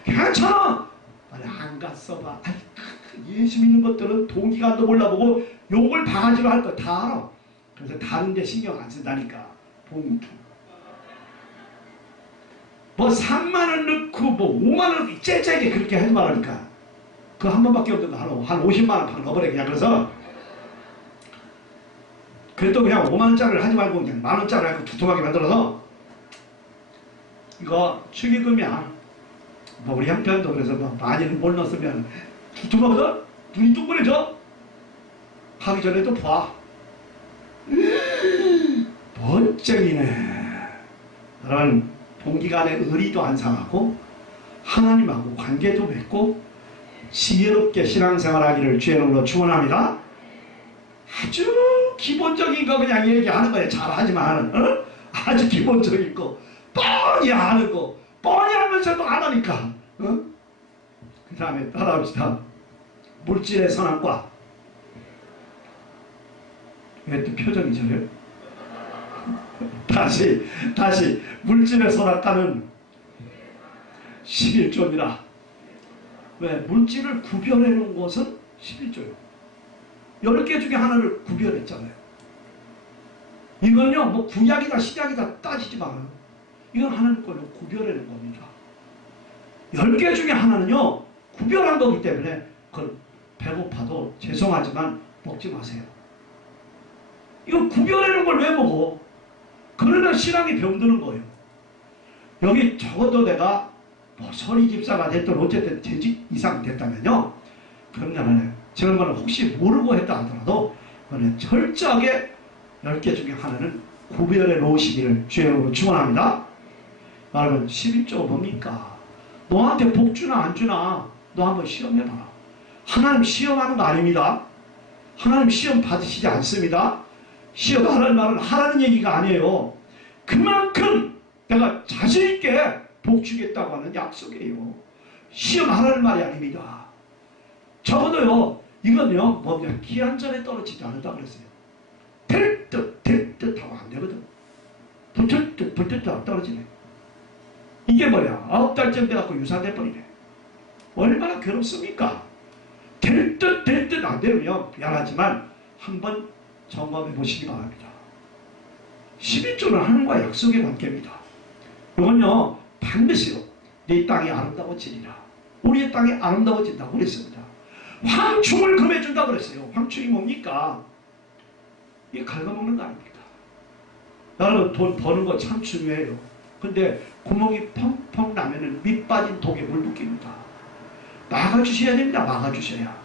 괜찮아. 아니 안 갔어 봐. 아니, 예수 믿는 것들은 동기간도 몰라보고 욕을 바가지로 할 거 다 알아. 그래서 다른 데 신경 안 쓴다니까. 봉투 뭐 3만원 넣고 뭐 5만원 째째게 그렇게 하지 말라니까. 그 한 번밖에 없는 거 한 50만원 팍 넣어버려 그냥. 그래서 그래도 그냥 5만원짜리를 하지 말고 그냥 만원짜리 하고 두툼하게 만들어서 이거 축의금이야. 뭐 우리 형편도 그래서 뭐 많이는 못 넣었으면 두툼하거든? 눈이 뚱그레져? 하기 전에도 봐. 멋쟁이네. 그런 동기간의 의리도 안 상하고 하나님하고 관계도 맺고 지혜롭게 신앙생활하기를 주의 이름으로 축원합니다. 아주 기본적인 거 그냥 얘기하는 거예요. 잘하지만 어? 아주 기본적인 거 뻔히 하는 거 뻔히 하면서도 안 하니까 어? 그 다음에 따라합시다. 물질의 선악과. 왜 또 표정이 저래요? 다시 물질의 선악과는 11조니라. 왜? 물질을 구별해 놓은 것은 11조예요. 10개 중에 하나를 구별했잖아요. 이건요 뭐 구약이다 신약이다 따지지 말아요. 이건 하나님 걸로 구별해 놓은 겁니다. 10개 중에 하나는요 구별한 거기 때문에 그걸 배고파도 죄송하지만 먹지 마세요. 이거 구별해 놓은 걸 왜 먹어? 그러면 신앙이 병드는 거예요. 여기 적어도 내가 뭐 서리 집사가 됐든 어쨌든 재직 이상 됐다면요 그러면 저런 거는 혹시 모르고 했다 하더라도 그거는 철저하게 10개 중에 하나는 구별해 놓으시기를 주의 이름으로 축원합니다. 여러분 11조가 뭡니까? 너한테 복 주나 안 주나 너 한번 시험해봐라. 하나님 시험하는 거 아닙니다. 하나님 시험 받으시지 않습니다. 시험하라는 말은 하라는 얘기가 아니에요. 그만큼 내가 자신있게 복 주겠다고 하는 약속이에요. 시험하라는 말이 아닙니다. 적어도요 이건요 뭐냐 기한전에 떨어지지 않는다 그랬어요. 될 듯 하고 안 되거든. 붙을 듯 하고 떨어지네. 이게 뭐야 9달쯤 돼갖고 유산돼 버리네. 얼마나 괴롭습니까? 될 듯 안 되면 미안하지만 한번 점검해 보시기 바랍니다. 11조는 하나님과 약속의 관계입니다. 이건요 반드시 내 땅이 아름다워지리라. 우리의 땅이 아름다워진다고 그랬습니다. 황충을 금해준다고 그랬어요. 황충이 뭡니까? 이게 갉아먹는 거 아닙니까? 나는 돈 버는 거 참 중요해요. 근데 구멍이 펑펑 나면은 밑 빠진 독에 물 붓깁니다. 막아주셔야 됩니다. 막아주셔야.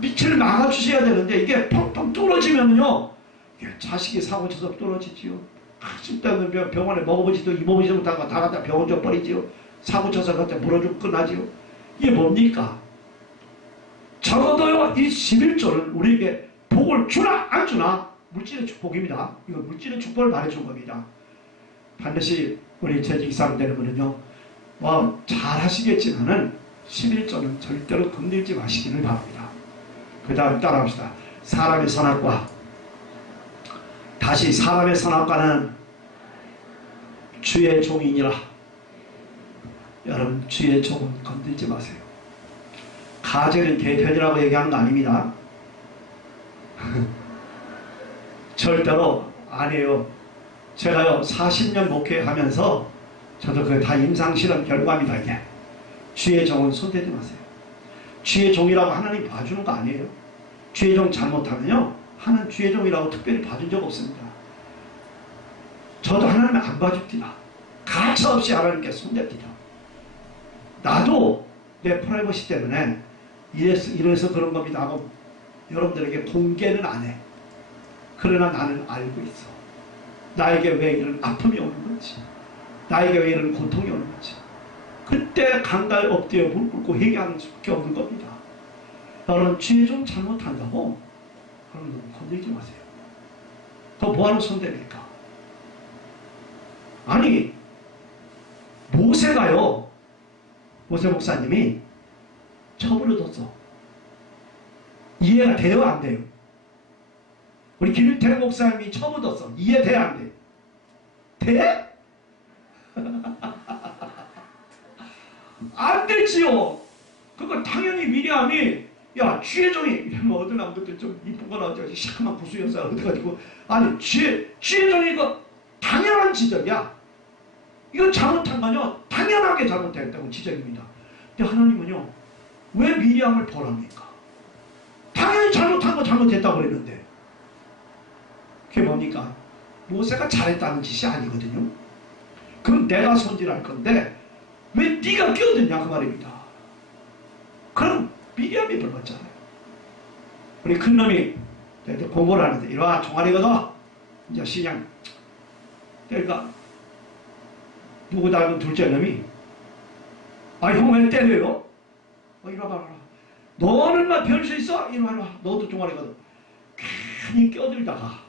밑을 막아주셔야 되는데 이게 펑펑 뚫어지면요 자식이 사고 쳐서 뚫어지지요. 쓸데없는 병원에 먹어보지도 입어보지도 못하고 다 갖다 병원 좀 버리지요. 사고 쳐서 갖다 물어주고 끝나지요. 이게 뭡니까? 적어도요 이 11조는 우리에게 복을 주나 안 주나 물질의 축복입니다. 이거 물질의 축복을 말해준 겁니다. 반드시 우리 재직 사람들은요 뭐 잘하시겠지만은 11조는 절대로 건들지 마시기를 바랍니다. 그 다음 따라합시다. 사람의 선악과. 다시 사람의 선악과는 주의 종이니라. 여러분 주의 종은 건들지 마세요. 가젤은 개편이라고 얘기하는 거 아닙니다. 절대로 아니에요. 제가요 40년 목회하면서 저도 그게 다 임상실험 결과입니다. 이게 주의 종은 손대지 마세요. 주의 종이라고 하나님 봐주는 거 아니에요. 주의 종 잘못하면요 하나님 주의 종이라고 특별히 봐준 적 없습니다. 저도 하나님 안 봐줍니다. 가차없이 하나님께 손댑니다. 나도 내 프라이버시 때문에 이래서 그런 겁니다 하고 여러분들에게 공개는 안 해. 그러나 나는 알고 있어. 나에게 왜 이런 아픔이 오는 건지, 나에게 왜 이런 고통이 오는 건지. 그때 강가에 엎드려 무릎 꿇고 회개하는 수밖에 없는 겁니다. 여러분 주의 종 잘못한다고 그럼 건들지 마세요. 더 뭐하러 손댑니까? 아니 모세가요 모세 목사님이 첩을 얻었어. 이해가 돼요 안 돼요? 우리 김일태 목사님이 첩 얻었어. 이해돼 안 돼? 돼? 안 되지요. 그거 당연히 미리암이 야 주의 종이 이러면 어떤 남들도 좀 이쁜 거 나오죠. 시커먼 구수 여자 얻어가지고 아니 주의 종이 이거 당연한 지적이야. 이거 잘못한 거요 당연하게 잘못했다고 지적입니다. 근데 하나님은요 왜 미리암을 보랍니까? 당연히 잘못한 거 잘못했다고 그랬는데 그게 뭡니까? 모세가 잘했다는 짓이 아니거든요. 그럼 내가 손질할 건데 왜 네가 끼어드냐 그 말입니다. 그럼 미리암이 벌받잖아요. 우리 큰놈이 공부를 하는데 이리와 종아리거든. 이제 시냥 그러니까 누구 닮은 둘째 놈이 아 형 왜 때려요? 이리와봐. 너는 막 별 수 있어? 이리와. 너도 종아리거든. 괜히 껴들다가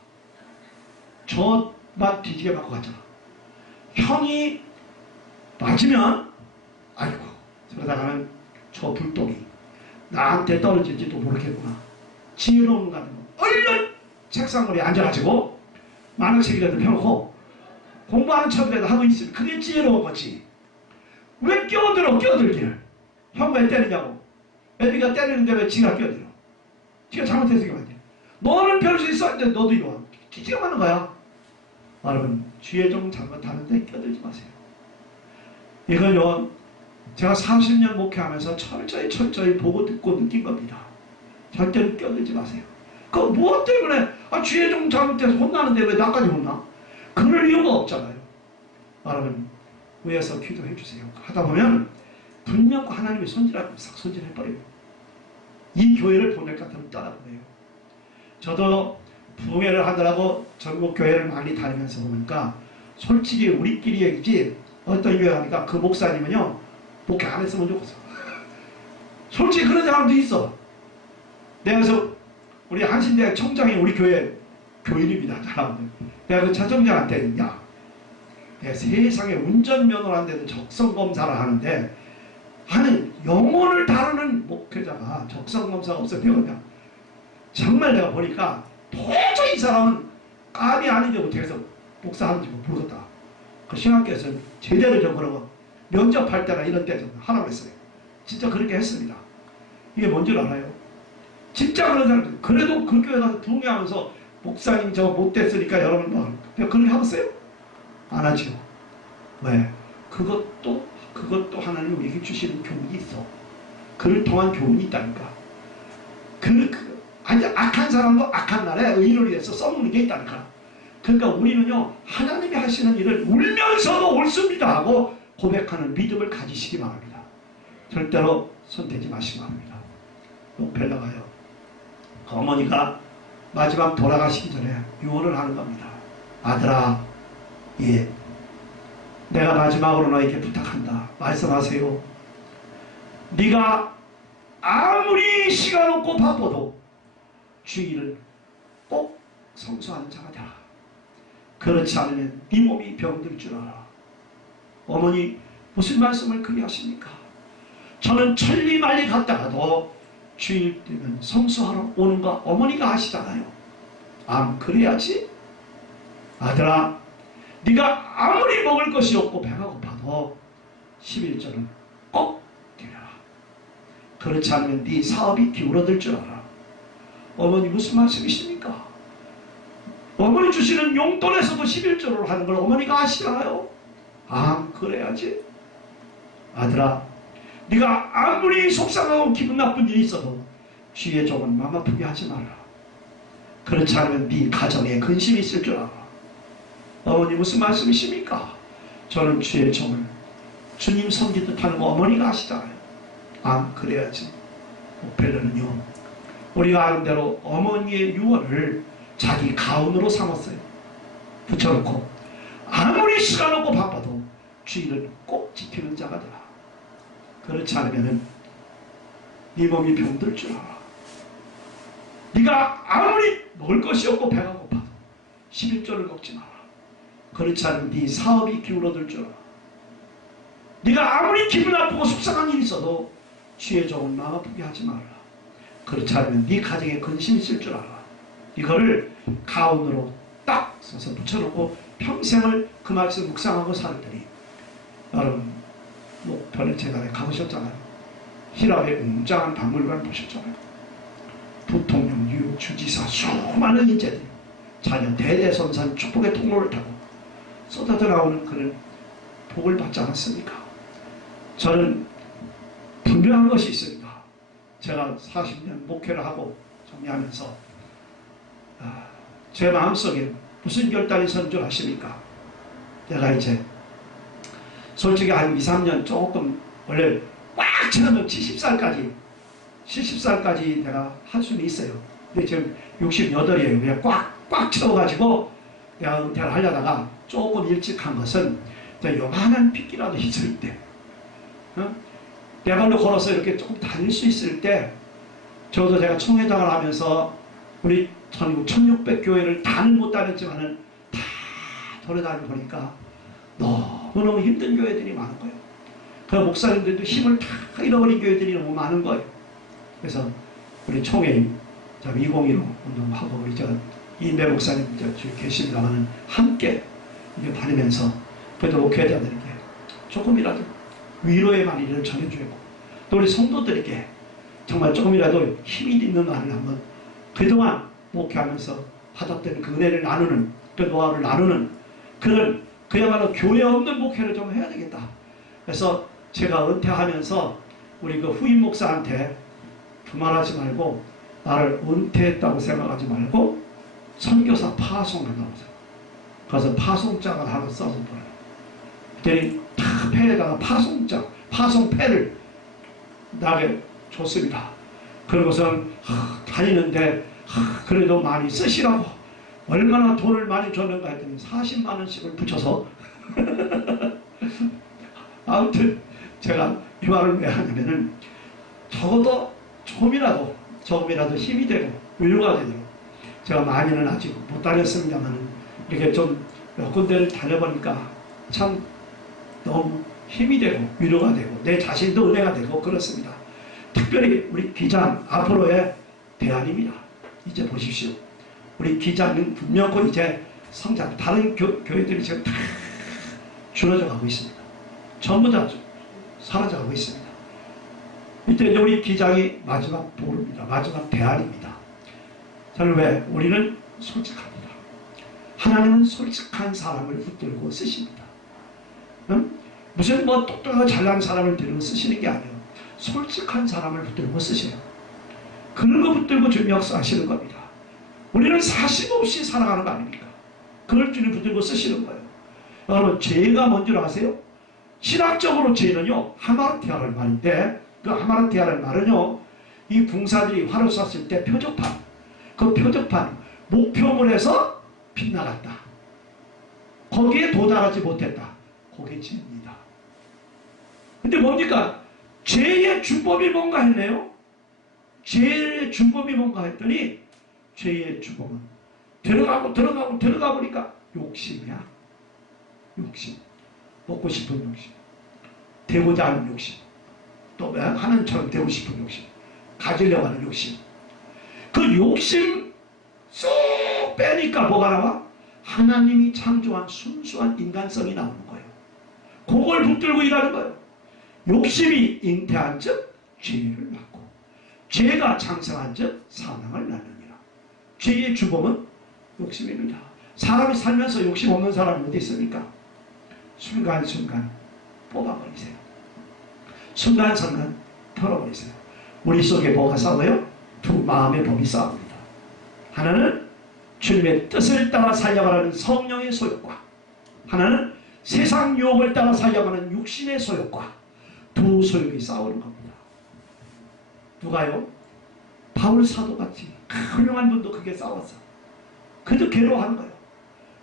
저만 뒤지게 맞고 갔잖아. 형이 맞으면 아이고 그러다가는 저 불똥이 나한테 떨어질지도 모르겠구나. 지혜로운 가는 거 얼른 책상 위에 앉아가지고 만화책이라도 펴놓고 공부하는 척이라도 하고 있으면 그게 지혜로운 거지. 왜 끼어들기를. 형 왜 때리냐고. 애비가 때리는데 왜 지가 끼어들어. 지가 잘못했으니까 말이야. 너는 별 수 있어. 근데 너도 이리 와. 지가 맞는 거야. 여러분 주의 종 잘못하는데 끼어들지 마세요. 이건요 제가 40년 목회하면서 철저히 보고 듣고 느낀 겁니다. 절대로 끼어들지 마세요. 그거 무엇 때문에 주의 종 잘못해서 혼나는데 왜 나까지 혼나? 그럴 이유가 없잖아요. 여러분 위에서 기도해 주세요. 하다 보면 분명 하나님이 손질하고 싹 손질해버려요. 이 교회를 보낼 것 같으면 떠나보내요. 저도 부흥회를 하더라고 전국 교회를 많이 다니면서 보니까 솔직히 우리끼리 얘기지 어떤 교회 하니까 그 목사님은요 목회 안 했으면 좋겠어. 솔직히 그런 사람도 있어. 내가 그래서 우리 한신대학 청장이 우리 교회 교인입니다. 사람들. 내가 그 차청장한테 야 내가 세상에 운전면허를 하는데도 적성검사를 하는데 하는 영혼을 다루는 목회자가 적성검사가 없어 배웠냐. 정말 내가 보니까 도저히 이 사람은 감이 아닌데 어떻게 해서 목사하는지 모르겠다. 그 신학교에서 제대로 좀 그러고 면접할 때나 이런 때 좀 하라고 했어요. 진짜 그렇게 했습니다. 이게 뭔지 알아요? 진짜 그런 사람들. 그래도 그 교회 가서 부흥하면서 목사님 저 못됐으니까 여러분 뭐 그렇게 하겠어요? 안 하죠. 왜? 그것도 하나님 우리에게 주시는 교훈이 있어. 그를 통한 교훈이 있다니까. 아니 악한 사람도 악한 날에 의인을 위해서 써먹는 게 있다니까. 그러니까 우리는요 하나님이 하시는 일을 울면서도 옳습니다 하고 고백하는 믿음을 가지시기 바랍니다. 절대로 손대지 마시기 바랍니다. 벨라가요. 어머니가 마지막 돌아가시기 전에 유언을 하는 겁니다. 아들아, 예, 내가 마지막으로 너에게 부탁한다. 말씀하세요. 네가 아무리 시간 없고 바빠도 주일을 꼭 성수하는 자가 되라. 그렇지 않으면 네 몸이 병들 줄 알아. 어머니 무슨 말씀을 그리 하십니까? 저는 천리말리 갔다가도 주일 되면 성수하러 오는 거 어머니가 하시잖아요. 그래야지. 아들아, 네가 아무리 먹을 것이 없고 배가 고파도 11절은 꼭 드려라. 그렇지 않으면 네 사업이 기울어들 줄 알아. 어머니 무슨 말씀이십니까? 어머니 주시는 용돈에서도 11절을 하는 걸 어머니가 아시잖아요. 그래야지. 아들아, 네가 아무리 속상하고 기분 나쁜 일이 있어도 주의 종은 마음 아프게 하지 말라. 그렇지 않으면 네 가정에 근심이 있을 줄 알아. 어머니 무슨 말씀이십니까? 저는 주의 종을 주님 섬기듯 하는 거 어머니가 아시잖아요. 그래야지. 벨라는요 우리가 아는 대로 어머니의 유언을 자기 가훈으로 삼았어요. 붙여놓고 아무리 시간 없고 바빠도 주일을 꼭 지키는 자가 되라. 그렇지 않으면 네 몸이 병들 줄 알아. 네가 아무리 먹을 것이 없고 배가 고파도 11조를 먹지 마라. 그렇지 않으면 네 사업이 기울어들 줄 알아. 네가 아무리 기분 나쁘고 속상한 일이 있어도 주의 종은 마음 아프게 하지 말라. 그렇지 않으면 네 가정에 근심이 있을 줄 알아. 이거를 가운으로 딱 써서 붙여놓고 평생을 그 말씀 묵상하고 살더니 여러분 편의 재단에 가보셨잖아요. 히랍의 웅장한 박물관 보셨잖아요. 부통령, 뉴욕 주지사 수많은 인재들이 자녀 대대손손 축복의 통로를 타고 쏟아져 나오는 그런 복을 받지 않았습니까? 저는 분명한 것이 있습니다. 제가 40년 목회를 하고 정리하면서 제 마음속에 무슨 결단이 선 줄 아십니까? 내가 이제 솔직히 한 2, 3년 조금 원래 꽉 채우면 70살까지 내가 할 수는 있어요. 근데 지금 68이에요. 그냥 꽉 채워가지고 내가 은퇴를 하려다가 조금 일찍 한 것은 요만한 핏기라도 있을 때 내 발로 걸어서 이렇게 조금 다닐 수 있을 때 저도 제가 총회장을 하면서 우리 전국 1600교회를 다는 못 다녔지만은 다 돌아다니 보니까 너무너무 힘든 교회들이 많은 거예요. 그 목사님들도 힘을 다 잃어버린 교회들이 너무 많은 거예요. 그래서 우리 총회 2015 운동하고 우리 이인배 목사님 저기 계십니다만 함께 이제 다니면서 그래도 목회자들에게 조금이라도 위로의 말을 전해주고 또 우리 성도들에게 정말 조금이라도 힘이 있는 말을 한번 그동안 목회하면서 받았던 그 은혜를 나누는 그 노하우를 나누는 그런 그야말로 교회 없는 목회를 좀 해야 되겠다. 그래서 제가 은퇴하면서 우리 그 후임 목사한테 두말하지 말고 나를 은퇴했다고 생각하지 말고 선교사 파송한다고 생각. 그래서 파송장을 하나 써서 보내요. 그랬더니 다 패에다가 파송패를 나에게 줬습니다. 그러고선 다니는데 그래도 많이 쓰시라고 얼마나 돈을 많이 줬는가 했더니 40만 원씩을 붙여서 아무튼 제가 이 말을 왜 하냐면은 적어도 조금이라도 힘이 되고 위로가 되도록 제가 많이는 아직 못 다녔습니다만은 이렇게 좀 몇 군데를 다녀보니까 참 너무 힘이 되고 위로가 되고 내 자신도 은혜가 되고 그렇습니다. 특별히 우리 기장 앞으로의 대안입니다. 이제 보십시오. 우리 기장은 분명히 이제 성장 다른 교회들이 지금 다 줄어져 가고 있습니다. 전부 다 사라져 가고 있습니다. 이때 우리 기장이 마지막 보루입니다. 마지막 대안입니다. 저는 왜? 우리는 솔직합니다. 하나님은 솔직한 사람을 붙들고 쓰십니다. 응? 무슨 뭐 똑똑하고 잘난 사람을 들고 쓰시는 게 아니에요. 솔직한 사람을 붙들고 쓰세요. 그런 거 붙들고 주님 역사하시는 겁니다. 우리는 사심 없이 살아가는 거 아닙니까? 그걸 주님 붙들고 쓰시는 거예요. 여러분, 죄가 뭔지 아세요? 신학적으로 죄는요, 하마르티아라는 말인데, 그 하마르티아라는 말은요, 이 군사들이 활을 쐈을 때 표적판, 그 표적판, 목표물에서 빗나갔다. 거기에 도달하지 못했다. 그게 죄입니다. 근데 뭡니까? 죄의 주범이 뭔가 했네요. 죄의 주범이 뭔가 했더니, 죄의 주범은 들어가 보니까 욕심이야. 욕심. 먹고 싶은 욕심. 되고자 하는 욕심. 또 하나님처럼 되고 싶은 욕심. 가지려고 하는 욕심. 그 욕심 쏙 빼니까 뭐가 나와? 하나님이 창조한 순수한 인간성이 나오는 거예요. 그걸 붙들고 일하는 거예요. 욕심이 잉태한 즉 죄를 낳고, 죄가 장성한 즉 사망을 낳느니라. 죄의 주범은 욕심입니다. 사람이 살면서 욕심 없는 사람이 어디 있습니까? 순간순간 뽑아버리세요. 순간순간 털어버리세요. 우리 속에 뭐가 싸워요? 두 마음의 법이 싸웁니다. 하나는 주님의 뜻을 따라 살려가는 성령의 소욕과, 하나는 세상 유혹을 따라 살려가는 육신의 소욕과, 두 소욕이 싸우는 겁니다. 누가요? 바울 사도같이 훌륭한 분도 그게 싸웠어. 그래도 괴로워하는 거예요.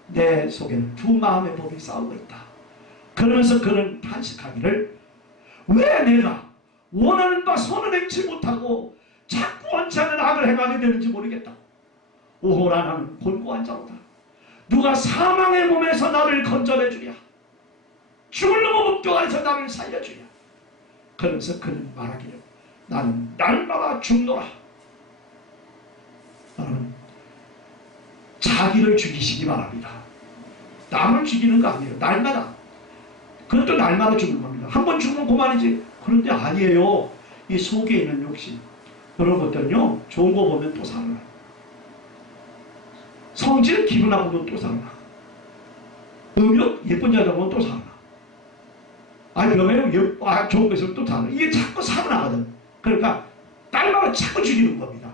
내 속에는 두 마음의 법이 싸우고 있다. 그러면서 그는 탄식하기를, 왜 내가 원하는 바 선을 행치 못하고 자꾸 원치 않는 악을 행하게 되는지 모르겠다. 오호라, 나는 곤고한 자로다. 누가 사망의 몸에서 나를 건져내주랴. 죽을 놈의 목조 안에서 나를 살려주랴. 그러면서 그는 말하기를, 나는 날마다 죽노라. 여러분, 자기를 죽이시기 바랍니다. 남을 죽이는 거 아니에요. 날마다. 그것도 날마다 죽는 겁니다. 한 번 죽으면 그만이지. 그런데 아니에요. 이 속에 있는 욕심, 그런 것들은요, 좋은 거 보면 또 살아나요. 성질 기분 나쁘면 또 살아나. 음욕 예쁜 여자 보면 또 살아나. 아니 명예욕 좋은 거 있으면 또 살아나. 이게 자꾸 살아나거든. 그러니까 날마다 자꾸 죽이는 겁니다.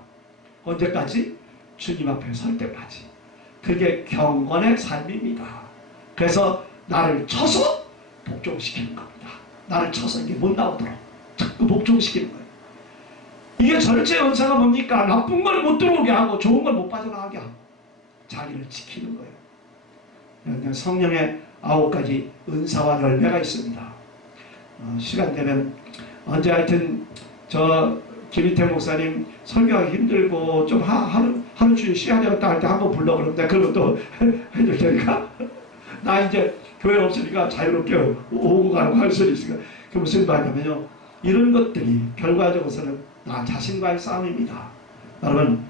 언제까지? 주님 앞에 설 때까지. 그게 경건의 삶입니다. 그래서 나를 쳐서 복종시키는 겁니다. 나를 쳐서 이게 못 나오도록 자꾸 복종시키는 거예요. 이게 절제 은사가 뭡니까? 나쁜 걸 못 들어오게 하고 좋은 걸 못 빠져나가게 하고 자기를 지키는 거예요. 성령의 9가지 은사와 열매가 있습니다. 시간 되면 언제 하여튼 저 김희태 목사님 설교하기 힘들고 좀 하루 주일 시간이 없다 할 때 한번 불러 그러는데 그것도 해줄 테니까 나 이제 교회 없으니까 자유롭게 오고 가고 할 수 있으니까. 그 무슨 말이냐면요, 이런 것들이 결과적으로는 나 자신과의 싸움입니다. 여러분,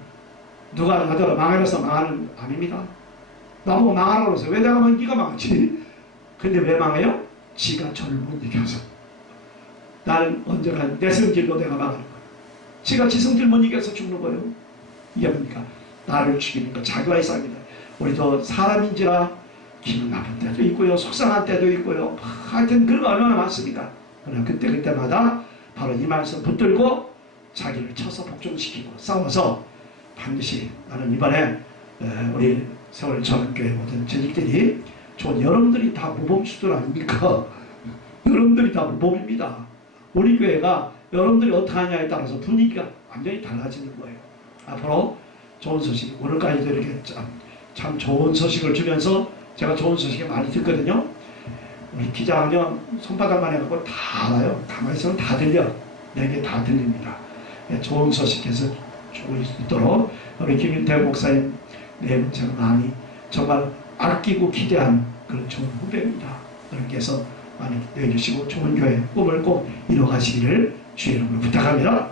누가 하더라도 망해서 망하는 아닙니다. 나보고 망하라고 그러세요. 왜 내가 망하면 네가 망하지? 근데 왜 망해요? 지가 저를 못 이겨서. 나는 언제나 내 성질로 내가 망하는 거예요. 지가 지 성질 못 이겨서 죽는 거예요. 이게 뭡니까? 나를 죽이는 거, 자기와의 싸움이다. 우리도 사람인지라 기분 나쁜 때도 있고요, 속상한 때도 있고요. 하여튼 그런 거 얼마나 많습니까? 그러나 그때마다 바로 이 말씀 붙들고 자기를 쳐서 복종시키고 싸워서 반드시, 나는 이번에 우리 세월 전교회 모든 전직들이 좋은, 여러분들이 다 모범수들 아닙니까? 여러분들이 다 모범입니다. 우리 교회가 여러분들이 어떻게 하냐에 따라서 분위기가 완전히 달라지는 거예요. 앞으로 좋은 소식, 오늘까지도 이렇게 참 좋은 소식을 주면서 제가 좋은 소식을 많이 듣거든요. 우리 기자는요, 손바닥만 해갖고 다 알아요. 가만히 있으면 다 들려. 내게 다 들립니다. 좋은 소식 계속 주고 있도록 우리 김윤태 목사님, 네, 제가 많이 정말 아끼고 기대한 그런 좋은 후배입니다. 여러분께서 많이 내주시고 좋은 교회 꿈을 꼭 이뤄가시기를 주의 이름으로 부탁합니다.